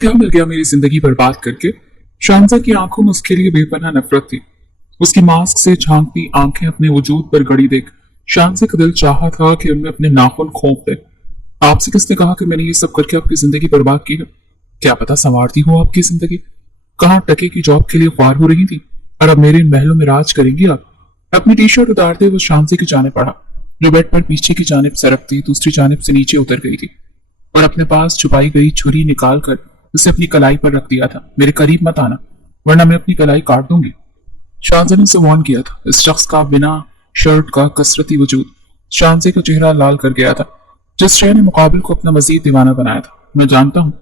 क्या मिल गया मेरी जिंदगी बर्बाद करके। शानजा की आंखों में उसके लिए बेपनाह नफरत थी। उसकी मास्क से झांकती आंखें अपने वजूद पर गड़ी देख शानजा का दिल चाहा था कि उनमें अपने नाखून खोप दे। आपसे किसने कहा कि मैंने ये सब करके आपकी जिंदगी बर्बाद की है? क्या पता संवारती हो आपकी जिंदगी। कहाँ टके की जॉब के लिए ख्वार हो रही थी और अब मेरे इन महलों में राज करेंगी आप। अपनी टी शर्ट उतारते हुए शांति की जाने पड़ा, जो बेड पर पीछे की जानिब सरकती दूसरी जानिब से नीचे उतर गई थी और अपने पास छुपाई गई छुरी निकाल कर उसे अपनी कलाई पर रख दिया था। मेरे करीब मत आना वरना मैं अपनी कलाई काट दूंगी। शांति ने उसे वार्न किया था। इस शख्स का बिना शर्ट का कसरती वजूद शांति का चेहरा लाल कर गया था, जिस शय ने मुकाबिल को अपना मजीद दीवाना बनाया था। मैं जानता हूँ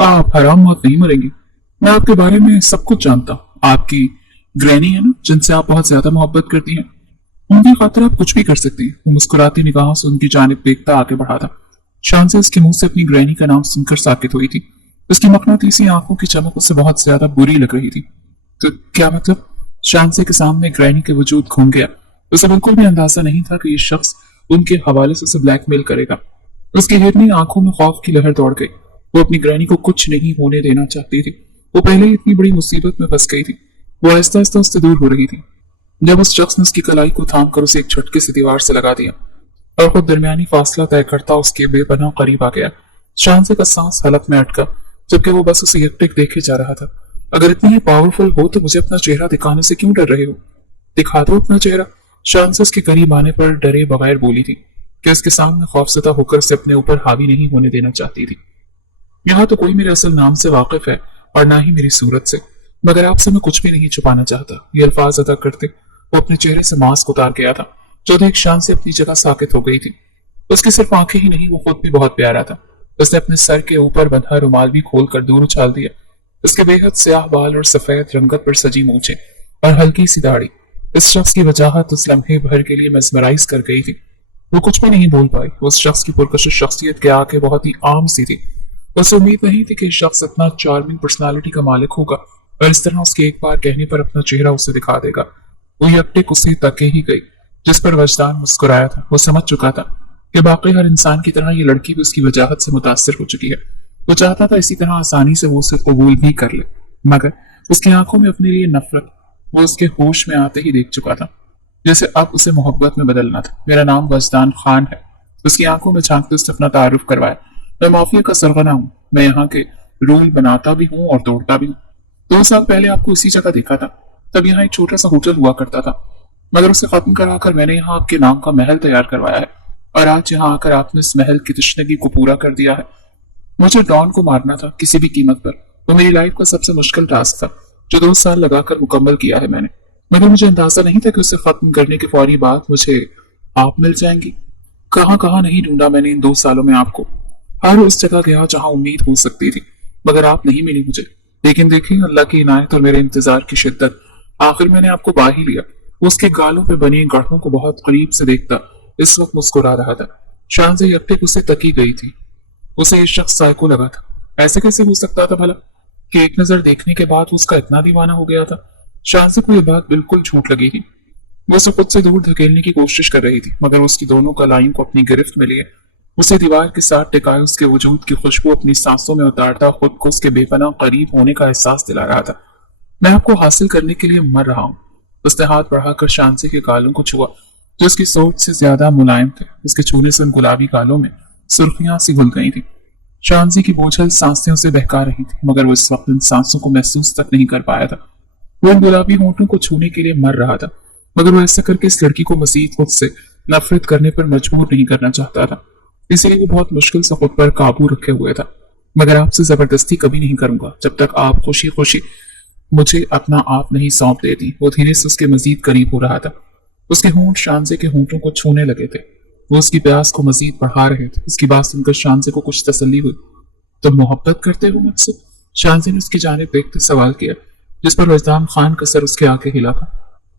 आप हराम मौत नहीं मरेंगी। मैं आपके बारे में सब कुछ जानता हूँ। आपकी ग्रैनी है ना, जिनसे आप बहुत ज्यादा मोहब्बत करती हैं, उनकी खातिर आप कुछ भी कर सकती है। वो मुस्कुराती निगाहों से उनकी जानिब देखता आगे बढ़ा था। शान से उसके मुंह से अपनी ग्रैनी का नाम सुनकर साकित हुई थी। उसकी मखनतीसी आंखों की चमक उससे बहुत ज्यादा बुरी लग रही थी। तो क्या मतलब? शानसे के सामने ग्रैनी के वजूद घूम गया। उसे बिल्कुल भी अंदाजा नहीं था कि ये शख्स उनके हवाले से उसे ब्लैकमेल करेगा। उसकी हिरनी आंखों में खौफ की लहर दौड़ गई। वो अपनी ग्रैनी को कुछ नहीं होने देना चाहती थी। वो पहले ही इतनी बड़ी मुसीबत में फंस गई थी। वो आहिस्ता आहिस्ता उससे दूर हो रही थी जब उस शख्स ने उसकी कलाई को थाम कर उसे एक झटके से दीवार से लगा दिया और खुद दरमियानी फासला तय करता उसके बेपनाह करीब आ गया। शानसे का सांस हलक में अटका जबकि वो बस उसे एकटिक देखे जा रहा था। अगर इतनी ही पावरफुल हो तो मुझे अपना चेहरा दिखाने से क्यों डर रहे हो? दिखा दो अपना चेहरा। शानसे उसके करीब आने पर डरे बगैर बोली थी कि उसके सामने खौफजदा होकर उसे अपने ऊपर हावी नहीं होने देना चाहती थी। यहाँ तो कोई मेरे असल नाम से वाकिफ है और ना ही मेरी सूरत से, मगर आपसे मैं कुछ भी नहीं छुपाना चाहता। ये अल्फाज अदा करते वो अपने चेहरे से मास्क उतार गया था, जो देख शान से अपनी जगह साकित हो गई थी। उसकी सिर्फ आंखें ही नहीं, वो खुद भी बहुत प्यारा था। उसने अपने सर के ऊपर बंधा रुमाल भी खोलकर दूर उछाल दिया। उसके बेहद स्याह बाल और सफेद रंगत पर सजी मूछें और हल्की सी दाढ़ी इस शख्स की वजाहत उस लम्हे भर के लिए मेस्मराइज कर गई थी। वो कुछ भी नहीं बोल पाई। उस शख्स की पुरकशिश शख्सियत के आगे बहुत ही आम सी थी। उसे उम्मीद नहीं थी कि शख्स इतना चार्मिंग पर्सनालिटी का मालिक होगा और इस तरह उसके एक बार कहने पर अपना चेहरा उसे दिखा देगा। वो यकटिक उसे तके ही गई, जिस पर वजदान मुस्कुराया था। वो समझ चुका था कि बाकी हर इंसान की तरह ये लड़की भी उसकी वजाहत से मुतासिर हो चुकी है। वो चाहता था इसी तरह आसानी से वो उसे कबूल भी कर ले, मगर उसकी आंखों में अपने लिए नफरत वो उसके होश में आते ही देख चुका था, जैसे अब उसे मोहब्बत में बदलना था। मेरा नाम वजदान खान है। उसकी आंखों में झांकते उसने अपना तारुफ करवाया। मैं माफिया का सरगना हूँ। मैं यहाँ के रूल बनाता भी हूँ और तोड़ता भी हूँ। 2 साल पहले आपको इसी जगह देखा था। तब यहाँ एक छोटा सा होटल हुआ करता था, मगर उसे खत्म कराकर मैंने यहाँ आपके नाम का महल तैयार करवाया है और आज यहाँ आकर आपने इस महल की तशनगी को पूरा कर दिया है। मुझे डॉन को मारना था किसी भी कीमत पर। वो मेरी लाइफ का सबसे मुश्किल टास्क था जो 2 साल लगाकर मुकम्मल किया है मैंने, मगर मुझे अंदाजा नहीं था कि उसे खत्म करने के फौरी बाद मुझे आप मिल जाएंगी। कहाँ कहाँ नहीं ढूंढा मैंने इन 2 सालों में आपको। हर उस जगह गया जहां उम्मीद हो सकती थी, मगर आप नहीं मिली मुझे। लेकिन देखिए अल्लाह की इनायत और मेरे इंतजार की शिद्दत, आखिर मैंने आपको पा ही लिया। उसके गालों पे बने गढ़ों को बहुत करीब से देखता इस वक्त मुस्कुरा रहा था। शान से यकटिक उसे तकी गई थी। उसे ये शख्स साइको लगा था। ऐसे कैसे हो सकता था भला कि एक नजर देखने के बाद उसका इतना दीवाना हो गया था? शान से को यह बात बिल्कुल झूठ लगी थी। वो उसे खुद से दूर धकेलने की कोशिश कर रही थी, मगर उसकी दोनों कलाइयों को अपनी गिरफ्त में लिए उसे दीवार के साथ टिकाए उसके वजूद की खुशबू अपनी सांसों में उतारता खुद को उसके बेपनाह करीब होने का एहसास दिला रहा था। मैं आपको हासिल करने के लिए मर रहा हूँ। उसने हाथ बढ़ाकर शांति के गालों को छुआ जो उसकी सोच से ज्यादा मुलायम थे। उसके छूने से उन गुलाबी गालों में सुर्खियां सी घुल गई थी। शांति की बोझल सांसें उसे बहका रही थी, मगर वो इस वक्त इन सांसों को महसूस तक नहीं कर पाया था। वो इन गुलाबी होंठों को छूने के लिए मर रहा था, मगर वो ऐसा करके इस लड़की को मजीद खुद से नफरत करने पर मजबूर नहीं करना चाहता था। इसलिए वो बहुत मुश्किल से खुद पर काबू रखे हुए था। मगर आपसे जबरदस्ती कभी नहीं करूंगा जब तक आप खुशी खुशी मुझे अपना आप नहीं सौंप देती। वो धीरे से उसके मजीद करीब हो रहा था। उसके होंठ शानसे के होंठों को छूने लगे थे। वो उसकी प्यास को मजीद बढ़ा रहे थे। उसकी बात सुनकर शानसे को कुछ तसल्ली हुई। तो मोहब्बत करते हो मुझसे? शानसे ने उसकी जानिब देखते सवाल किया, जिस पर वजदान खान का सर उसके आगे हिला था।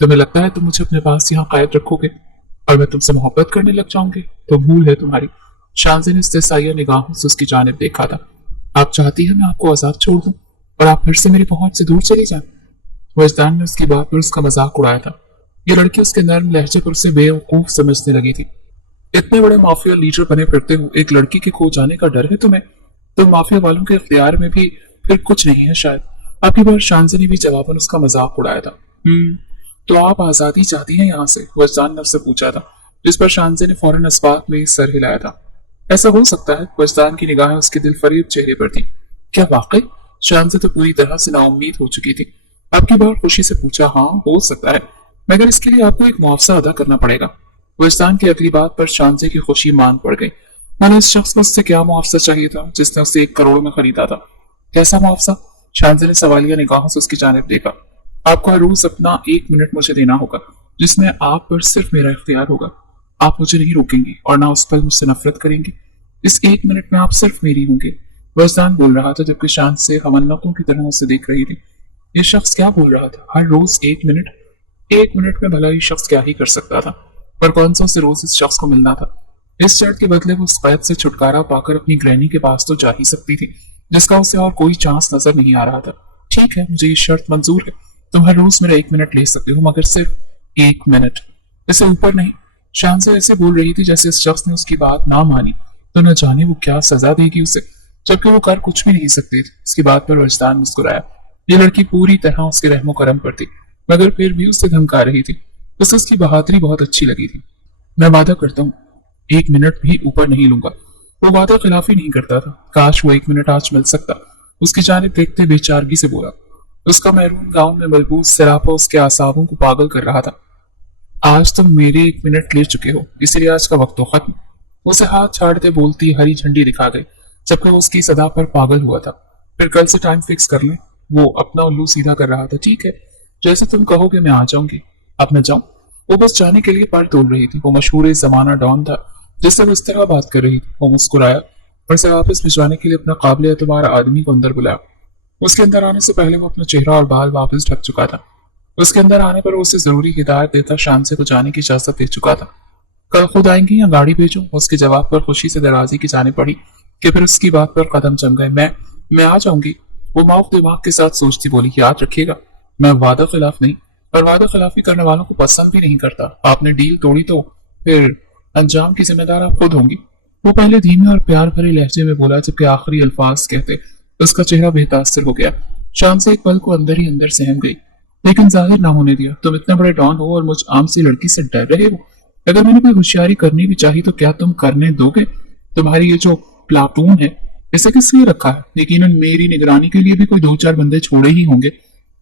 तुम्हें लगता है तुम मुझे अपने पास यहाँ कैद रखोगे और मैं तुमसे मोहब्बत करने लग जाऊंगी? तो भूल है तुम्हारी। शानसे ने इस्तेसाइया निगाहों से उसकी जानिब देखा था। आप चाहती है मैं आपको आजाद छोड़ दूं और आप फिर से मेरी पहुंच से दूर चली जाएं? वजदान ने उसकी बात पर उसका मजाक उड़ाया था। ये लड़की उसके नर्म लहजे पर उसे बेवकूफ समझने लगी थी। इतने बड़े माफिया लीडर बने फिरते हो, एक लड़की के खो जाने का डर है तुम्हें? तो माफिया वालों के इख्तियार में भी फिर कुछ नहीं है शायद। आपकी बार शांति ने भी जवाबन उसका मजाक उड़ाया था। तो आप आजादी चाहती हैं यहाँ से? वजदान ने उससे पूछा था, जिस पर शांति ने फौरन इस बात में सर हिलाया था। ऐसा हो सकता है। वजदान की निगाहें उसके दिल फरीब चेहरे पर थी। क्या वाकई? शांति तो पूरी तरह से नाउम्मीद हो चुकी थी। आपकी बार खुशी से पूछा, हाँ हो सकता है, मगर इसके लिए आपको एक मुआवजा अदा करना पड़ेगा। वजदान की अगली बात पर शांति की खुशी मान पड़ गई। मैंने इस शख्स को उससे क्या मुआवजा चाहिए था जिसने उसे 1 करोड़ में खरीदा था? कैसा मुआवजा? शांति ने सवालिया निगाहों से उसकी जानिब देखा। आपको हर रोज अपना 1 मिनट मुझे देना होगा, जिसमें आप पर सिर्फ मेरा इख्तियार होगा। आप मुझे नहीं रोकेंगे और ना उस पल मुझसे नफरत करेंगे। इस 1 मिनट में आप सिर्फ मेरी होंगे। वजदान बोल रहा था जबकि शांत से हमन्नतों की तरह उसे देख रही थी। ये शख्स क्या बोल रहा था? हर रोज 1 मिनट? 1 मिनट में भला ये शख्स क्या ही कर सकता था? पर कौन सा उसे रोज इस शख्स को मिलना था? इस शर्त के बदले वो उस कैद से छुटकारा पाकर अपनी ग्रहणी के पास तो जा ही सकती थी, जिसका उसे और कोई चांस नजर नहीं आ रहा था। ठीक है, मुझे ये शर्त मंजूर है। तुम हर रोज मेरा 1 मिनट ले सकते हो, मगर सिर्फ 1 मिनट, इससे ऊपर नहीं। शान से ऐसे बोल रही थी जैसे इस शख्स ने उसकी बात ना मानी तो न जाने वो क्या सजा देगी उसे, जबकि वो कर कुछ भी नहीं सकती थी। इसकी बात पर वजदान मुस्कुराया। ये लड़की पूरी तरह उसके रहमो करम पर थी, मगर फिर भी उससे धमका रही थी। उसे उसकी बहादुरी बहुत अच्छी लगी थी। मैं वादा करता हूँ 1 मिनट भी ऊपर नहीं लूंगा। वो वादा खिलाफी नहीं करता था। काश वो 1 मिनट आज मिल सकता। उसकी जानिब देखते बेचारगी से बोला। उसका मैरून गाउन में मलबूस सरापा उसके आसाबों को पागल कर रहा था। आज तुम मेरे 1 मिनट ले चुके हो, इसलिए आज का वक्त तो खत्म। उसे हाथ छाड़ते बोलती हरी झंडी दिखा गई, जबकि वो उसकी सदा पर पागल हुआ था। फिर कल से टाइम फिक्स कर ले। वो अपना उल्लू सीधा कर रहा था। ठीक है, जैसे तुम कहोगे मैं आ जाऊंगी। अब मैं जाऊं? वो बस जाने के लिए पर तोल रही थी। वो मशहूर जमाना डॉन था जिससे वो इस तरह बात कर रही थी। वो मुस्कुराया और उसे वापस भिजवाने के लिए अपना काबिल एतबार आदमी को अंदर बुलाया। उसके अंदर आने से पहले वो अपना चेहरा और बाल वापस ढक चुका था। उसके अंदर आने पर उसे जरूरी हिदायत देता शान से को जाने की इजाजत दे चुका था। कल खुद आएंगी या गाड़ी भेजूं? उसके जवाब पर खुशी से दराजी की जाने पड़ी कि फिर उसकी बात पर कदम जम गए। मैं आ जाऊंगी। वो माउफ दिमाग के साथ सोचती बोली, याद रखिएगा मैं वादा खिलाफ नहीं, और वादा खिलाफी करने वालों को पसंद भी नहीं करता। आपने डील तोड़ी तो फिर अंजाम की जिम्मेदार आप खुद होंगी। वो पहले धीमे और प्यार भरे लहजे में बोला, जबकि आखिरी अल्फाज कहते उसका चेहरा बेतासर हो गया। शाम से एक पल को अंदर ही अंदर सहम गई, लेकिन जाहिर ना होने दिया। तुम इतने बड़े डॉन हो और मुझ आम सी लड़की से डर रहे हो। अगर मैंने कोई होशियारी करनी भी चाही तो क्या तुम करने दोगे? तुम्हारी ये जो प्लाटून है इसे किस लिए रखा है? यकीनन मेरी निगरानी के लिए भी कोई 2-4 बंदे छोड़े ही होंगे,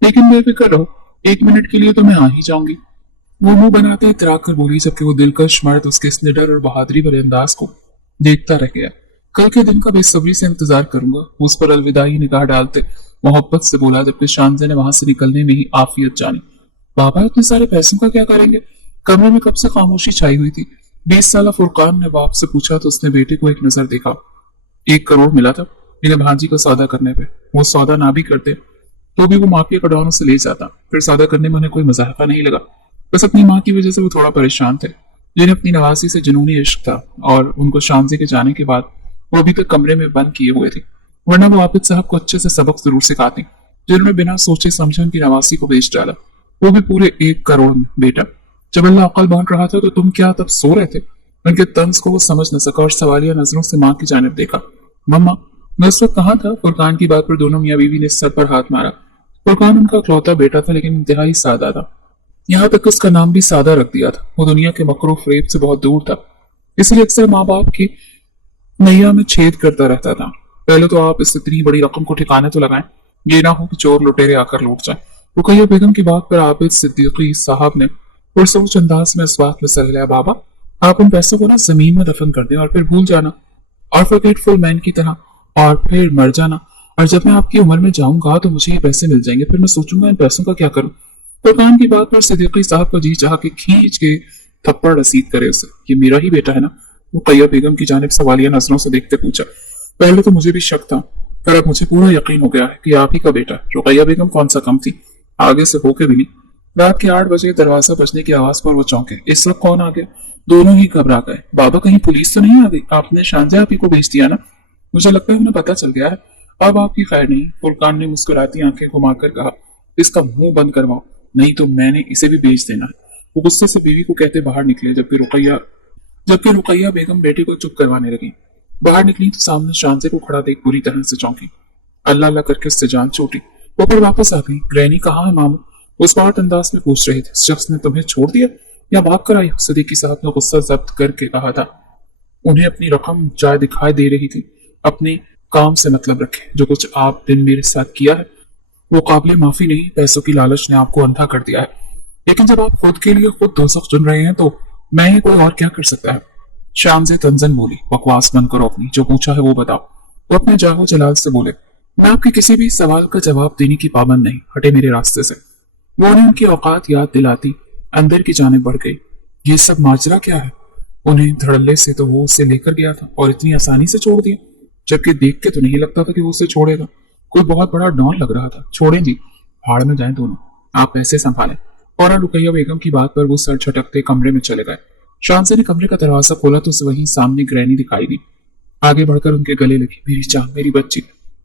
लेकिन बेफिक्र रहो, 1 मिनट के लिए तो मैं आ ही जाऊंगी। वो मुंह बनाते इतरा कर बोली, जबकि वो दिलकश मर्द उसके इस निडर और बहादुरी भरे अंदाज को देखता रह गया। कल के दिन का बेसब्री से इंतजार करूंगा। उस पर अलविदाई निगाह डालते मोहब्बत से बोला, जबकि शानजे ने वहां से निकलने में ही आफियत जानी। बाबा इतने सारे पैसों का क्या करेंगे? कमरे में कब से खामोशी छाई हुई थी। 20 साल फुरकान ने बाप से पूछा तो उसने बेटे को एक नजर देखा। 1 करोड़ मिला था मेरे भांजी का सौदा करने पे। वो सौदा ना भी करते तो भी वो माफिया का डॉन उसे ले जाता। फिर सौदा करने में उन्हें कोई मजाका नहीं लगा। बस अपनी माँ की वजह से वो थोड़ा परेशान थे, जिन्हें अपनी नवासी से जुनूनी इश्क था, और उनको शानजे के जाने के बाद वो अभी तक कमरे में बंद किए हुए थे। वरना वो आबिद साहब को अच्छे से सबक जरूर सिखाते, जिन्होंने बिना सोचे समझे उनकी नवासी को बेच डाला, वो भी पूरे 1 करोड़ में। बेटा, जब अल्लाह अकल बांट रहा था तो तुम क्या तब सो रहे थे? उनके तंज को वो समझ न सका और सवालिया नजरों से माँ की जानिब देखा। मम्मा, मैं उस वक्त कहाँ था? फुरकान की बात पर दोनों मियाँ बीवी ने सर पर हाथ मारा। फुरकान उनका इकलौता बेटा था, लेकिन इंतहाई सादा था। यहाँ तक उसका नाम भी सादा रख दिया था। वो दुनिया के मकरो फरेब से बहुत दूर था, इसलिए अक्सर माँ बाप की नैया में छेद करता रहता था। पहले तो आप इस इतनी बड़ी रकम को ठिकाने तो लगाएं, ये ना हो कि चोर लुटेरे आकर लूट जाए। रुकैया बेगम की बात पर आबिद सिद्दीकी साहब ने पुरसोच अंदाज में इस बात में सर हिलाया। बाबा, आप उन पैसों को ना जमीन में दफन कर दें और फिर भूल जाना, और फॉरगेटफुल मैन की तरह, और फिर मर जाना। और जब मैं आपकी उम्र में जाऊंगा तो मुझे ये पैसे मिल जाएंगे, फिर मैं सोचूंगा इन पैसों का क्या करूं। फुरकान की बात पर सिद्दीकी साहब को जी चाह के खींच के थप्पड़ रसीद करे उसे। ये मेरा ही बेटा है ना? रुकैया बेगम की जानिब सवालिया नजरों से देखते पूछा। पहले तो मुझे भी शक था, पर अब मुझे पूरा यकीन हो गया है कि आप ही का बेटा। रुकैया बेगम कौन सा कम थी, आगे से होके भी नहीं। रात के 8 बजे दरवाजा बजने की आवाज पर वो चौंके। इस वक्त कौन आ गया? दोनों ही घबरा गए। बाबा, कहीं पुलिस तो नहीं आ गई? आपने शानजा आप ही को भेज दिया ना? मुझे लगता है उन्हें पता चल गया है। अब आपकी खैर नहीं। फुरकान ने मुस्कुराती आंखें घुमाकर कहा, इसका मुंह बंद करवाओ, नहीं तो मैंने इसे भी भेज देना है। वो गुस्से से बीवी को कहते बाहर निकले, जबकि रुकैया बेगम बेटे को चुप करवाने लगी। बाहर निकली तो सामने शांति को खड़ा देख बुरी तरह से चौंकी। अल्लाह अल्लाह करके उससे जान छूटी। वो फिर वापस आ गई। ग्रैनी कहाँ है मामू? उस बात अंदाज में पूछ रहे थे। इस शख्स ने तुम्हें छोड़ दिया या भाग कर आई? सदीकी साहब ने गुस्सा जब्त करके कहा था। उन्हें अपनी रकम चाय दिखाई दे रही थी। अपने काम से मतलब रखे। जो कुछ आप दिन मेरे साथ किया है वो काबिल माफी नहीं। पैसों की लालच ने आपको अंधा कर दिया है। लेकिन जब आप खुद के लिए खुद दोज़ख चुन रहे हैं तो मैं कोई और क्या कर सकता है? शाम से तंजन बोली। बकवास बंद करो अपनी। जो पूछा है वो बताओ। वो अपने जाहो जलाल से बोले। मैं आपके किसी भी सवाल का जवाब देने की पाबंद नहीं। हटे मेरे रास्ते से। वो उन्हें उनकी औकात याद दिलाती अंदर की जाने बढ़ गई। ये सब माजरा क्या है? उन्हें धड़ल्ले से तो वो उसे लेकर गया था और इतनी आसानी से छोड़ दिया, जबकि देख के तो नहीं लगता था कि वो उसे छोड़ेगा। कोई बहुत बड़ा डॉन लग रहा था। छोड़ें जी, भाड़ में जाएं दोनों। आप पैसे संभालें। और रुकैया बेगम की बात पर वो सर झटकते कमरे में चले गए। शांति ने कमरे का दरवाजा खोला तो उसे वहीं सामने ग्रैनी दिखाई दी। आगे बढ़कर उनके गले लगी। मेरी जान, मेरी बच्ची।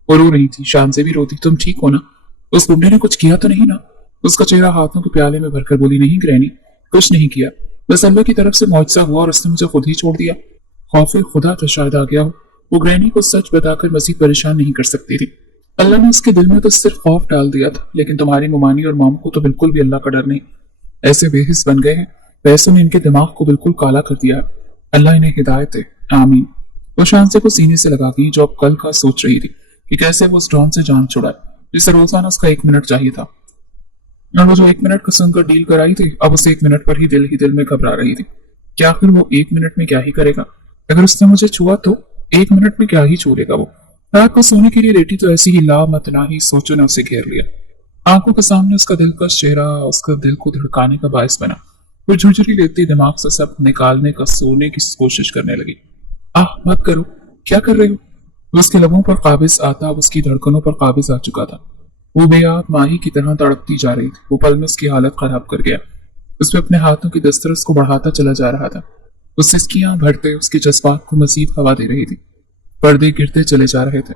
वो रो रही थी। शान से भी रोती। तुम ठीक हो ना? उस गुंडे ने कुछ किया तो नहीं ना? उसका चेहरा हाथों के प्याले में भरकर बोली। नहीं ग्रैनी, कुछ नहीं किया। बस अल्लाह की तरफ से मुआवजा हुआ और उसने मुझे खुद ही छोड़ दिया। खौफे खुदा तो शायद आ गया हो। वो ग्रैनी को सच बताकर मजीद परेशान नहीं कर सकती थी। अल्लाह ने उसके दिल में तो सिर्फ खौफ डाल दिया था, लेकिन तुम्हारी मुमानी और मामू को तो बिल्कुल भी अल्लाह का डर नहीं। ऐसे बेहिस बन गए हैं। पैसों ने इनके दिमाग को बिल्कुल काला कर दिया है। अल्लाह इन्हें हिदायत दे। आमीन। वो शांति को सीने से लगा गई, जो अब कल का सोच रही थी कि कैसे वो उस डॉन से जान छुड़ाए जिसे रोजाना उसका 1 मिनट चाहिए था। और वो जो 1 मिनट का सुनकर डील कराई थी, अब उसे 1 मिनट पर ही दिल में घबरा रही थी। क्या आखिर वो 1 मिनट में क्या ही करेगा? अगर उसने मुझे छुआ तो 1 मिनट में क्या ही छू लेगा वो? रात को सोने के लिए लेटी तो ऐसी ही ला मतना ही सोचों ने उसे घेर लिया। आंखों के सामने उसका दिलकश चेहरा उसका दिल को धड़काने का बायस बना। वो झुरझुरी लेती दिमाग से सब निकालने का सोने की कोशिश करने लगी। आह मत करो, क्या कर रहे हो? वो उसके लबों पर काबिज आता, उसकी धड़कनों पर काबिज आ चुका था। वो बेआब माही की तरह तड़पती जा रही थी। वो पल में उसकी हालत खराब कर गया। उसमें अपने हाथों की दस्तरस को बढ़ाता चला जा रहा था। उससे सिसकियां भरते उसके जज्बात को मजीद हवा दे रही थी। पर्दे गिरते चले जा रहे थे।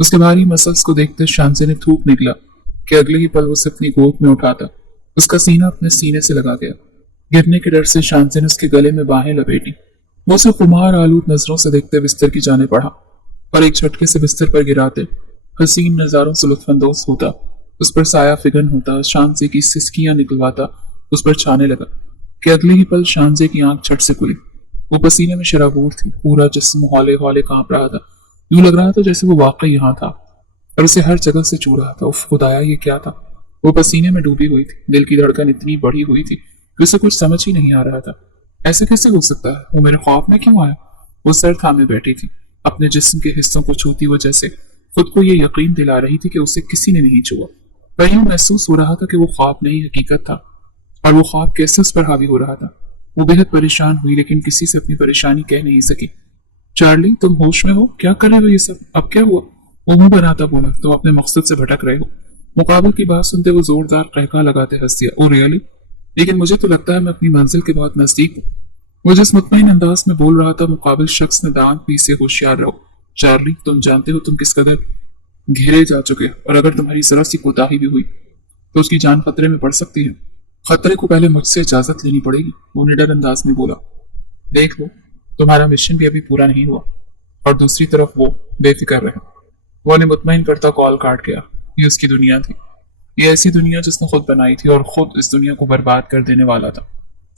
उसके भारी मसल्स को देखते शांति ने थूक निकला कि अगले ही पल उसे अपनी गोद में उठाता। उसका सीना अपने सीने से लगा गया। गिरने के डर से शांति ने उसके गले में बाहें लपेटी। वो उसे खुमार आलूद नजरों से देखते बिस्तर की जाने पड़ा और एक झटके से बिस्तर पर गिराते हसीन नजारों से लुत्फानंदोज होता, उस पर साया फिगन होता, शांति की सिसकियां निकलवाता उस पर छाने लगा कि अगले ही पल शांति की आंख झट से खुली। वो पसीने में शराबूर थी। पूरा जिस्म हौले हौले कांप रहा था। यूं लग रहा था जैसे वो वाकई यहाँ था और उसे हर जगह से छू रहा था। उफ खुदाया, ये क्या था? वो पसीने में डूबी हुई थी। दिल की धड़कन इतनी बढ़ी हुई थी कि उसे कुछ समझ ही नहीं आ रहा था। ऐसे कैसे हो सकता है? वो मेरे ख्वाब में क्यों आया? वो सर थामे बैठी थी, अपने जिस्म के हिस्सों को छूती हुई, जैसे खुद को ये यकीन दिला रही थी कि उसे किसी ने नहीं छुआ। पर यूं महसूस हो रहा था कि वो ख्वाब नहीं हकीकत था। और वो ख्वाब कैसे उस पर हावी हो रहा था? वो बेहद परेशान हुई, लेकिन किसी से अपनी परेशानी कह नहीं सकी। चार्ली, तुम होश में हो? क्या कर रहे हो ये सब? अब क्या हुआ? वो मुंह बनाता बोला। तुम अपने मकसद से भटक रहे हो। मुकाबल की बात सुनते वो जोरदार कहका लगाते हंस दिया। Oh really? लेकिन मुझे तो लगता है मैं अपनी मंजिल के बहुत नजदीक हूँ। वो जिस मुतमईन अंदाज में बोल रहा था, मुकाबिल शख्स ने दांत पीसे होशियार रहो। चार्ली, तुम जानते हो तुम किस कदर घेरे जा चुके हो, और अगर तुम्हारी जरा सी कोताही भी हुई तो उसकी जान खतरे में पड़ सकती है। खतरे को पहले मुझसे इजाजत लेनी पड़ेगी। वो निडर अंदाज में बोला। देख लो, तुम्हारा मिशन भी अभी पूरा नहीं हुआ। और दूसरी तरफ वो बेफिक्र रहे। वो ने मुतमईन करता कॉल काट गया। ये उसकी दुनिया थी। ये ऐसी दुनिया जिसने खुद बनाई थी और खुद इस दुनिया को बर्बाद कर देने वाला था।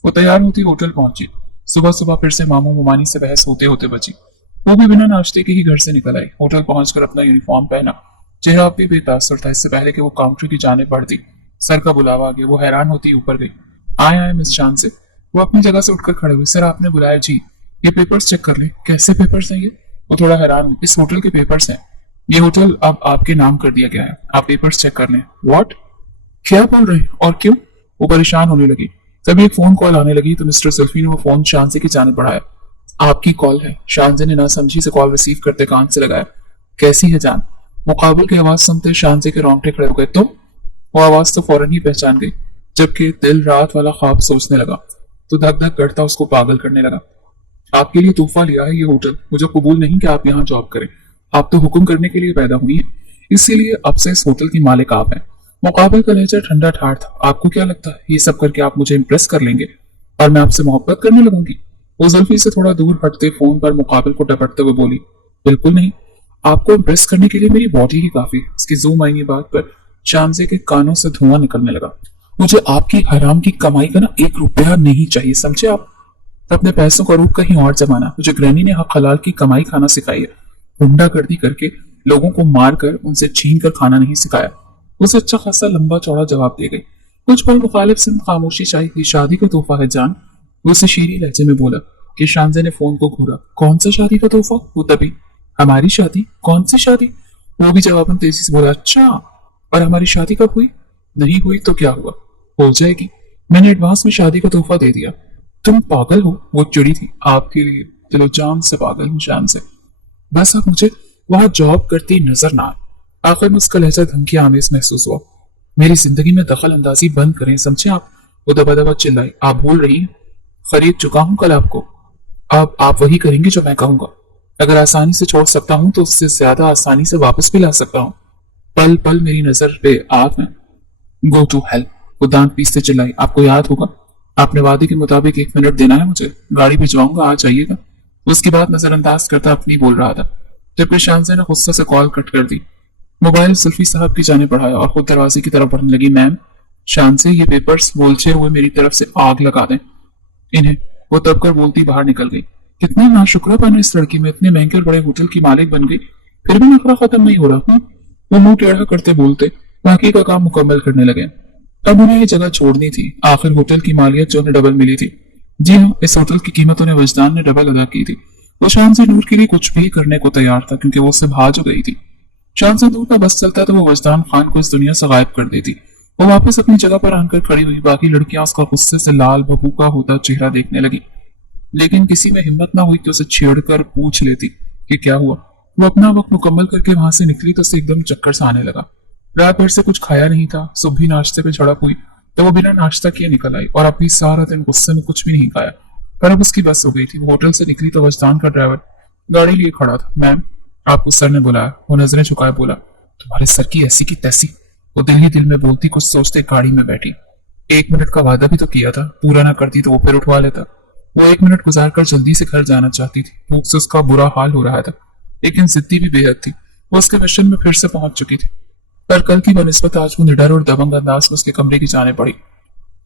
वो तैयार होती होटल पहुंची। सुबह सुबह फिर से मामू मुमानी से बहस होते होते बची। वो भी बिना नाश्ते के ही घर से निकल आई। होटल पहुंचकर अपना यूनिफॉर्म पहना। चेहरा अब भी बेतासर था। इससे पहले कि वो काउंटर की जाने बढ़ती, सर का बुलावा आ गया। वो हैरान होती ऊपर गई। आए आए मिस चांद से। वो अपनी जगह से उठकर खड़े हुए। सर आपने बुलाया? जी। ये पेपर्स चेक कर ले। कैसे पेपर्स हैं ये? वो थोड़ा हैरान हुई। इस होटल के पेपर्स हैं। ये होटल अब आपके नाम कर दिया गया है। आप पेपर्स चेक कर लें। व्हाट? क्या बोल रहे हैं? और क्यों? वो परेशान होने लगी। तभी एक फोन कॉल आने लगी तो मिस्टर सुल्फी ने वो फोन शांति की जाने बढ़ाया। आपकी कॉल है। शांति ने नासमझी से कॉल रिसीव करते कान से लगाया। कैसी है जान? मुकाबल की आवाज सुनते शांति के रोंगटे खड़े हो गए। तुम? वो आवाज तो फौरन ही पहचान गई। जबकि दिल रात वाला ख्वाब सोचने लगा तो धक धक करता उसको पागल करने लगा। आपके लिए तोहफा लिया है ये होटल। मुझे कबूल नहीं कि आप यहाँ जॉब करें। आप तो हुक्म करने के लिए पैदा हुई हैं, इसीलिए अब से इस होटल की मालिक आप हैं। मुकाबल का लहजा ठंडा ठाठ था। आपको क्या लगता है ये सब करके आप मुझे इम्प्रेस कर लेंगे और मैं आपसे मोहब्बत करने लगूंगी? वो जुल्फी से थोड़ा दूर हटते फोन पर मुकाबल को डपटते हुए बोली। बिल्कुल नहीं, आपको इम्प्रेस करने के लिए मेरी बॉडी ही काफी है। उसकी जूम आईनी बात पर शामजे के कानों से धुआं निकलने लगा। मुझे आपकी हराम की कमाई का ना 1 रुपया नहीं चाहिए, समझे आप? अपने पैसों का रूप कहीं और जमाना। मुझे ग्रैनी ने हक हलाल की कमाई खाना सिखाई है, गुंडागर्दी करके लोगों को मार कर उनसे छीन कर खाना नहीं सिखाया। उसे अच्छा खासा लंबा चौड़ा जवाब दे गई। कुछ पल मुखालिफ से खामोशी छाई थी। शादी का तोहफा है जान, वो उसे शीरी लहजे में बोला कि शामजे ने फोन को घूरा। कौन सा शादी का तोहफा? वो तभी, हमारी शादी? कौन सी शादी? वो भी जवाबन तेजी से बोला, अच्छा, और हमारी शादी कब हुई? नहीं हुई तो क्या हुआ, हो जाएगी। मैंने एडवांस में शादी का तोहफा दे दिया। तुम पागल हो? वो चिड़ी थी। आपके लिए दिलो जान से पागल हूँ शान से। बस आप मुझे वहां जॉब करती नजर ना आए। आखिर में उसका लहजा धमकी आमेज महसूस हुआ। मेरी जिंदगी में दखल अंदाजी बंद करें, समझे आप? वो दबा दबा चिल्लाई। आप भूल रही हैं, खरीद चुका हूं कल आपको। अब आप वही करेंगे जो मैं कहूंगा। अगर आसानी से छोड़ सकता हूं तो उससे ज्यादा आसानी से वापस भी ला सकता हूं। पल पल मेरी नजर पे आप हैं। गो टू हेल, वो दांत पीसते चिल्लाई। आपको याद होगा, आपने वादे के मुताबिक 1 मिनट देना है मुझे, गाड़ी भिजवाऊंगा, आ जाइएगा। उसकी बात नजरअंदाज करता अपनी बोल रहा था जबकि शानसे ने गुस्से से कॉल कट कर दी। मोबाइल सुल्फी साहब की जाने बढ़ाया और खुद दरवाजे की तरफ बढ़ने लगी। मैम, शानसे ये पेपर्स बोलचे हुए मेरी तरफ से आग लगा दें इन्हें। वो तब कर बोलती बाहर निकल गई। कितने नाशुक्रापन इस लड़की में, इतने महंगे और बड़े होटल की मालिक बन गई, फिर भी नखरा खत्म नहीं हो रहा। वो मुंह टेढ़ा करते बोलते बाकी का काम मुकम्मल करने लगे। अब उन्हें ये जगह छोड़नी थी। आखिर होटल की मालियत जो उन्हें डबल मिली थी। जी हाँ, इस होटल की कीमत उन्हें वजदान ने डबल अदा की थी। वो शान से नूर के लिए कुछ भी करने को तैयार था क्योंकि वो उससे भाज हो गई थी। शान से नूर का बस चलता तो वो वजदान खान को इस दुनिया से गायब कर देती। वो वापस अपनी जगह पर आकर खड़ी हुई। बाकी लड़कियां उसका गुस्से से लाल भभूका होता चेहरा देखने लगी, लेकिन किसी में हिम्मत ना हुई कि उसे छेड़कर पूछ लेती कि क्या हुआ। वो अपना वक्त मुकम्मल करके वहां से निकली तो उसे एकदम चक्कर सा आने लगा। रात भर से कुछ खाया नहीं था। सुबह नाश्ते पे झड़प हुई तो वो बिना नाश्ता किए निकल आई और अभी सारा दिन गुस्से में कुछ भी नहीं खाया। पर अब उसकी बस हो गई थी। वो होटल से निकली तो वजदान का ड्राइवर गाड़ी लिए खड़ा था। मैम, आपको सर ने बुलाया। वो नजरें झुकाए बोला, तुम्हारे सर की ऐसी की तैसी। वो दिल ही दिल में बोलती कुछ सोचते गाड़ी में बैठी। 1 मिनट का वादा भी तो किया था, पूरा ना करती तो वो फिर उठवा लेता। वो 1 मिनट गुजार कर जल्दी से घर जाना चाहती थी। भूख से उसका बुरा हाल हो रहा था, लेकिन जिद्दी भी बेहद थी। वो उसके मिशन में फिर से पहुंच चुकी थी, पर कल की बनिस्बत आज वो निडर और दबंग अंदाज में उसके कमरे की जाने पड़ी।